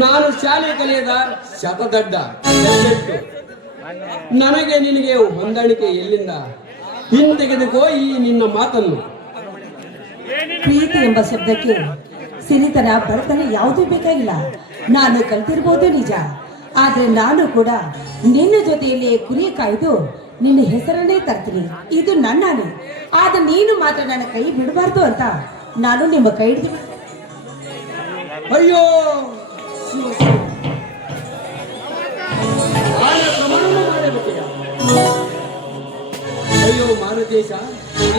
ನಾನು ಶಾಲೆ ಕಲಿಯದ ಶತದಡ್ಡ. ನನಗೆ ನಿನಗೆ ಹೊಂದಾಣಿಕೆ ಎಲ್ಲಿಂದ? ಹಿಂತೆಗೆದುಕೋ ಈ ನಿನ್ನ ಮಾತನ್ನು. ಪ್ರೀತಿ ಎಂಬ ಶಬ್ದಕ್ಕೆ ಸಿರಿತನ ಬಡತನ ಯಾವುದೂ ಬೇಕಾಗಿಲ್ಲ. ನಾನು ಕಲ್ತಿರ್ಬೋದು ನಿಜ, ಆದ್ರೆ ನಾನು ಕೂಡ ನಿನ್ನ ಜೊತೆಯಲ್ಲಿ ಕುರಿ ಕಾಯ್ದು ನಿನ್ನ ಹೆಸರನ್ನೇ ತರ್ತೀನಿ. ಇದು ನನ್ನಾನೆ. ಆದ್ರೆ ನೀನು ಮಾತ್ರ ನನ್ನ ಕೈ ಬಿಡಬಾರ್ದು ಅಂತ ನಾನು ನಿಮ್ಮ ಕೈ ಹಿಡಿದು. ಅಯ್ಯೋ ಶಿವ ಶಿವ. ಮಾಡಬೇಕಯ್ಯ. ಅಯ್ಯೋ ಮಾರುತೇಶ,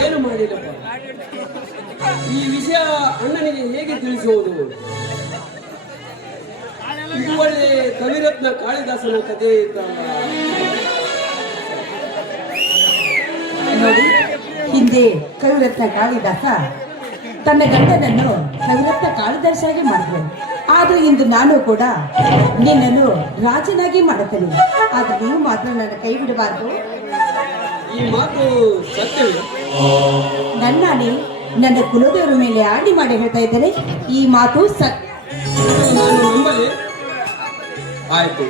ಏನು ಮಾಡಿಲ್ಲಪ್ಪ. ಈ ವಿಷಯ ಅಣ್ಣನಿಗೆ ಹೇಗೆ ತಿಳಿಸುವುದು? ಇದು ಒಳ್ಳೆ ಕವಿರತ್ನ ಕಾಳಿದಾಸನ ಕಥೆ ಇತ್ತಲ್ಲ. ನೋಡಿ, ಹಿಂದೆ ಕವಿರತ್ನ ಕಾಳಿದಾಸ ತನ್ನ ಗಂಡನನ್ನು ಕವಿರತ್ನ ಕಾಳಿದಾಸಾಗಿ ಮಾಡಿದ್ರು. ಆದ್ರೆ ಇಂದು ನಾನು ಕೂಡ ನಿನ್ನನ್ನು ರಾಜನಾಗಿ ಮಾಡುತ್ತೇನೆ. ಆದ್ರೆ ನೀವು ಮಾತ್ರ ನನ್ನ ಕೈ ಬಿಡಬಾರ್ದು. ಈ ಮಾತು ಸತ್ಯವೇ? ನನ್ನಾನೆ ನನ್ನ ಕುಲದೇವರ ಮೇಲೆ ಆಣಿ ಮಾಡಿ ಹೇಳ್ತಾ ಇದ್ದೇನೆ, ಈ ಮಾತು ನಾನು ನಂಬಲಿ. ಆಯ್ತು,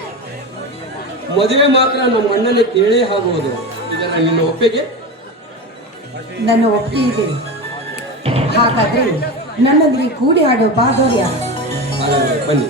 ಮದುವೆ ಮಾತ್ರ ನಮ್ಮ ಅಣ್ಣನೇ ಕೇಳೇ ಆಗುವುದು. ಇದರ ನಿನ್ನ ಒಪ್ಪಿಗೆ? ನನ್ನ ಒಪ್ಪಿಗೆ ಇದೆ. ಹಾಗಾದ್ರೆ ನನ್ನೊಂದಿಗೆ ಕೂಡಿ ಆಡೋ ಬಾಧೋರ್ಯ. ಬನ್ನಿ.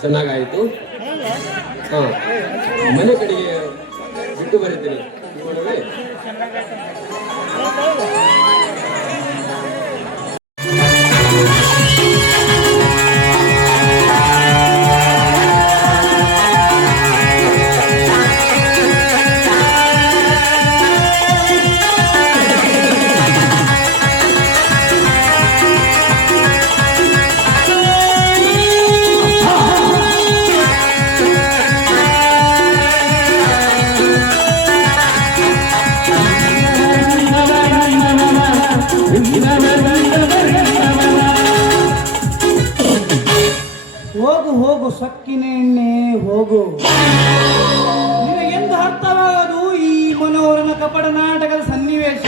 ಚೆನ್ನಾಗಾಯಿತು. ಹಾ, ಮನೆ ಕಡೆಗೆ ಬಿಟ್ಟು ಬರೀತೀನಿ. ನೋಡವೇ ಹೋಗು ಹೋಗು ಸಕ್ಕಿನ ಎಣ್ಣೆ ಹೋಗು. ನಿನಗೆಂದು ಅರ್ಥವಾಗದು ಈ ಮನೋರಮ ಕಪಟ ನಾಟಕದ ಸನ್ನಿವೇಶ.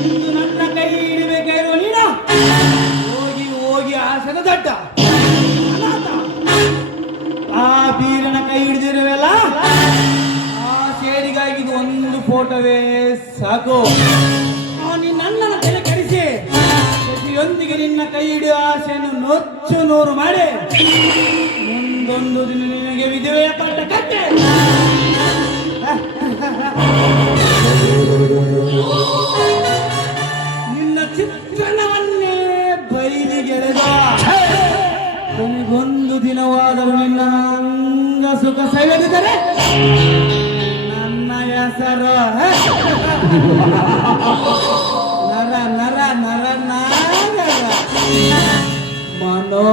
ಇಂದು ನನ್ನ ಕೈ ಹಿಡಿಬೇಕಾಗಿರುವ ನೀನ ಹೋಗಿ ಹೋಗಿ ಆಸನ ದಡ್ಡ ಅನಾಥ. ಆ ಬೀರನ ಕೈ ಹಿಡಿದಿರುವೆಲ್ಲ ಆ ಸೇರಿಗಾಗಿ ಇದು ಒಂದು ಫೋಟೋವೇ ಸಾಕು. ನನ್ನ ತಲೆ ಕೆಡಿಸಿ ಪ್ರತಿಯೊಂದಿಗೆ ನಿನ್ನ ಕೈ ಹಿಡಿಯುವ ಆಸೆಯನ್ನು ನೊಚ್ಚು ನೂರು ಮಾಡಿ ಮುಂದೊಂದು ದಿನ ನಿನಗೆ ವಿಧವೆಯ ಪಟ್ಟ ಕಟ್ಟೆ. ನಿನ್ನ ಚಿತ್ರಣವನ್ನೇ ಬಯಲಿಗೆಳೆದ ಕೊನೆಗೊಂದು ದಿನವಾದರೂ ನಿನ್ನ ಅಂಗ ಸುಖ ಸವಿದಿದ್ದರೆ ನನ್ನ ಹೆಸರು ನರ ನರ ನರ ನಾಗರ ಮನೋ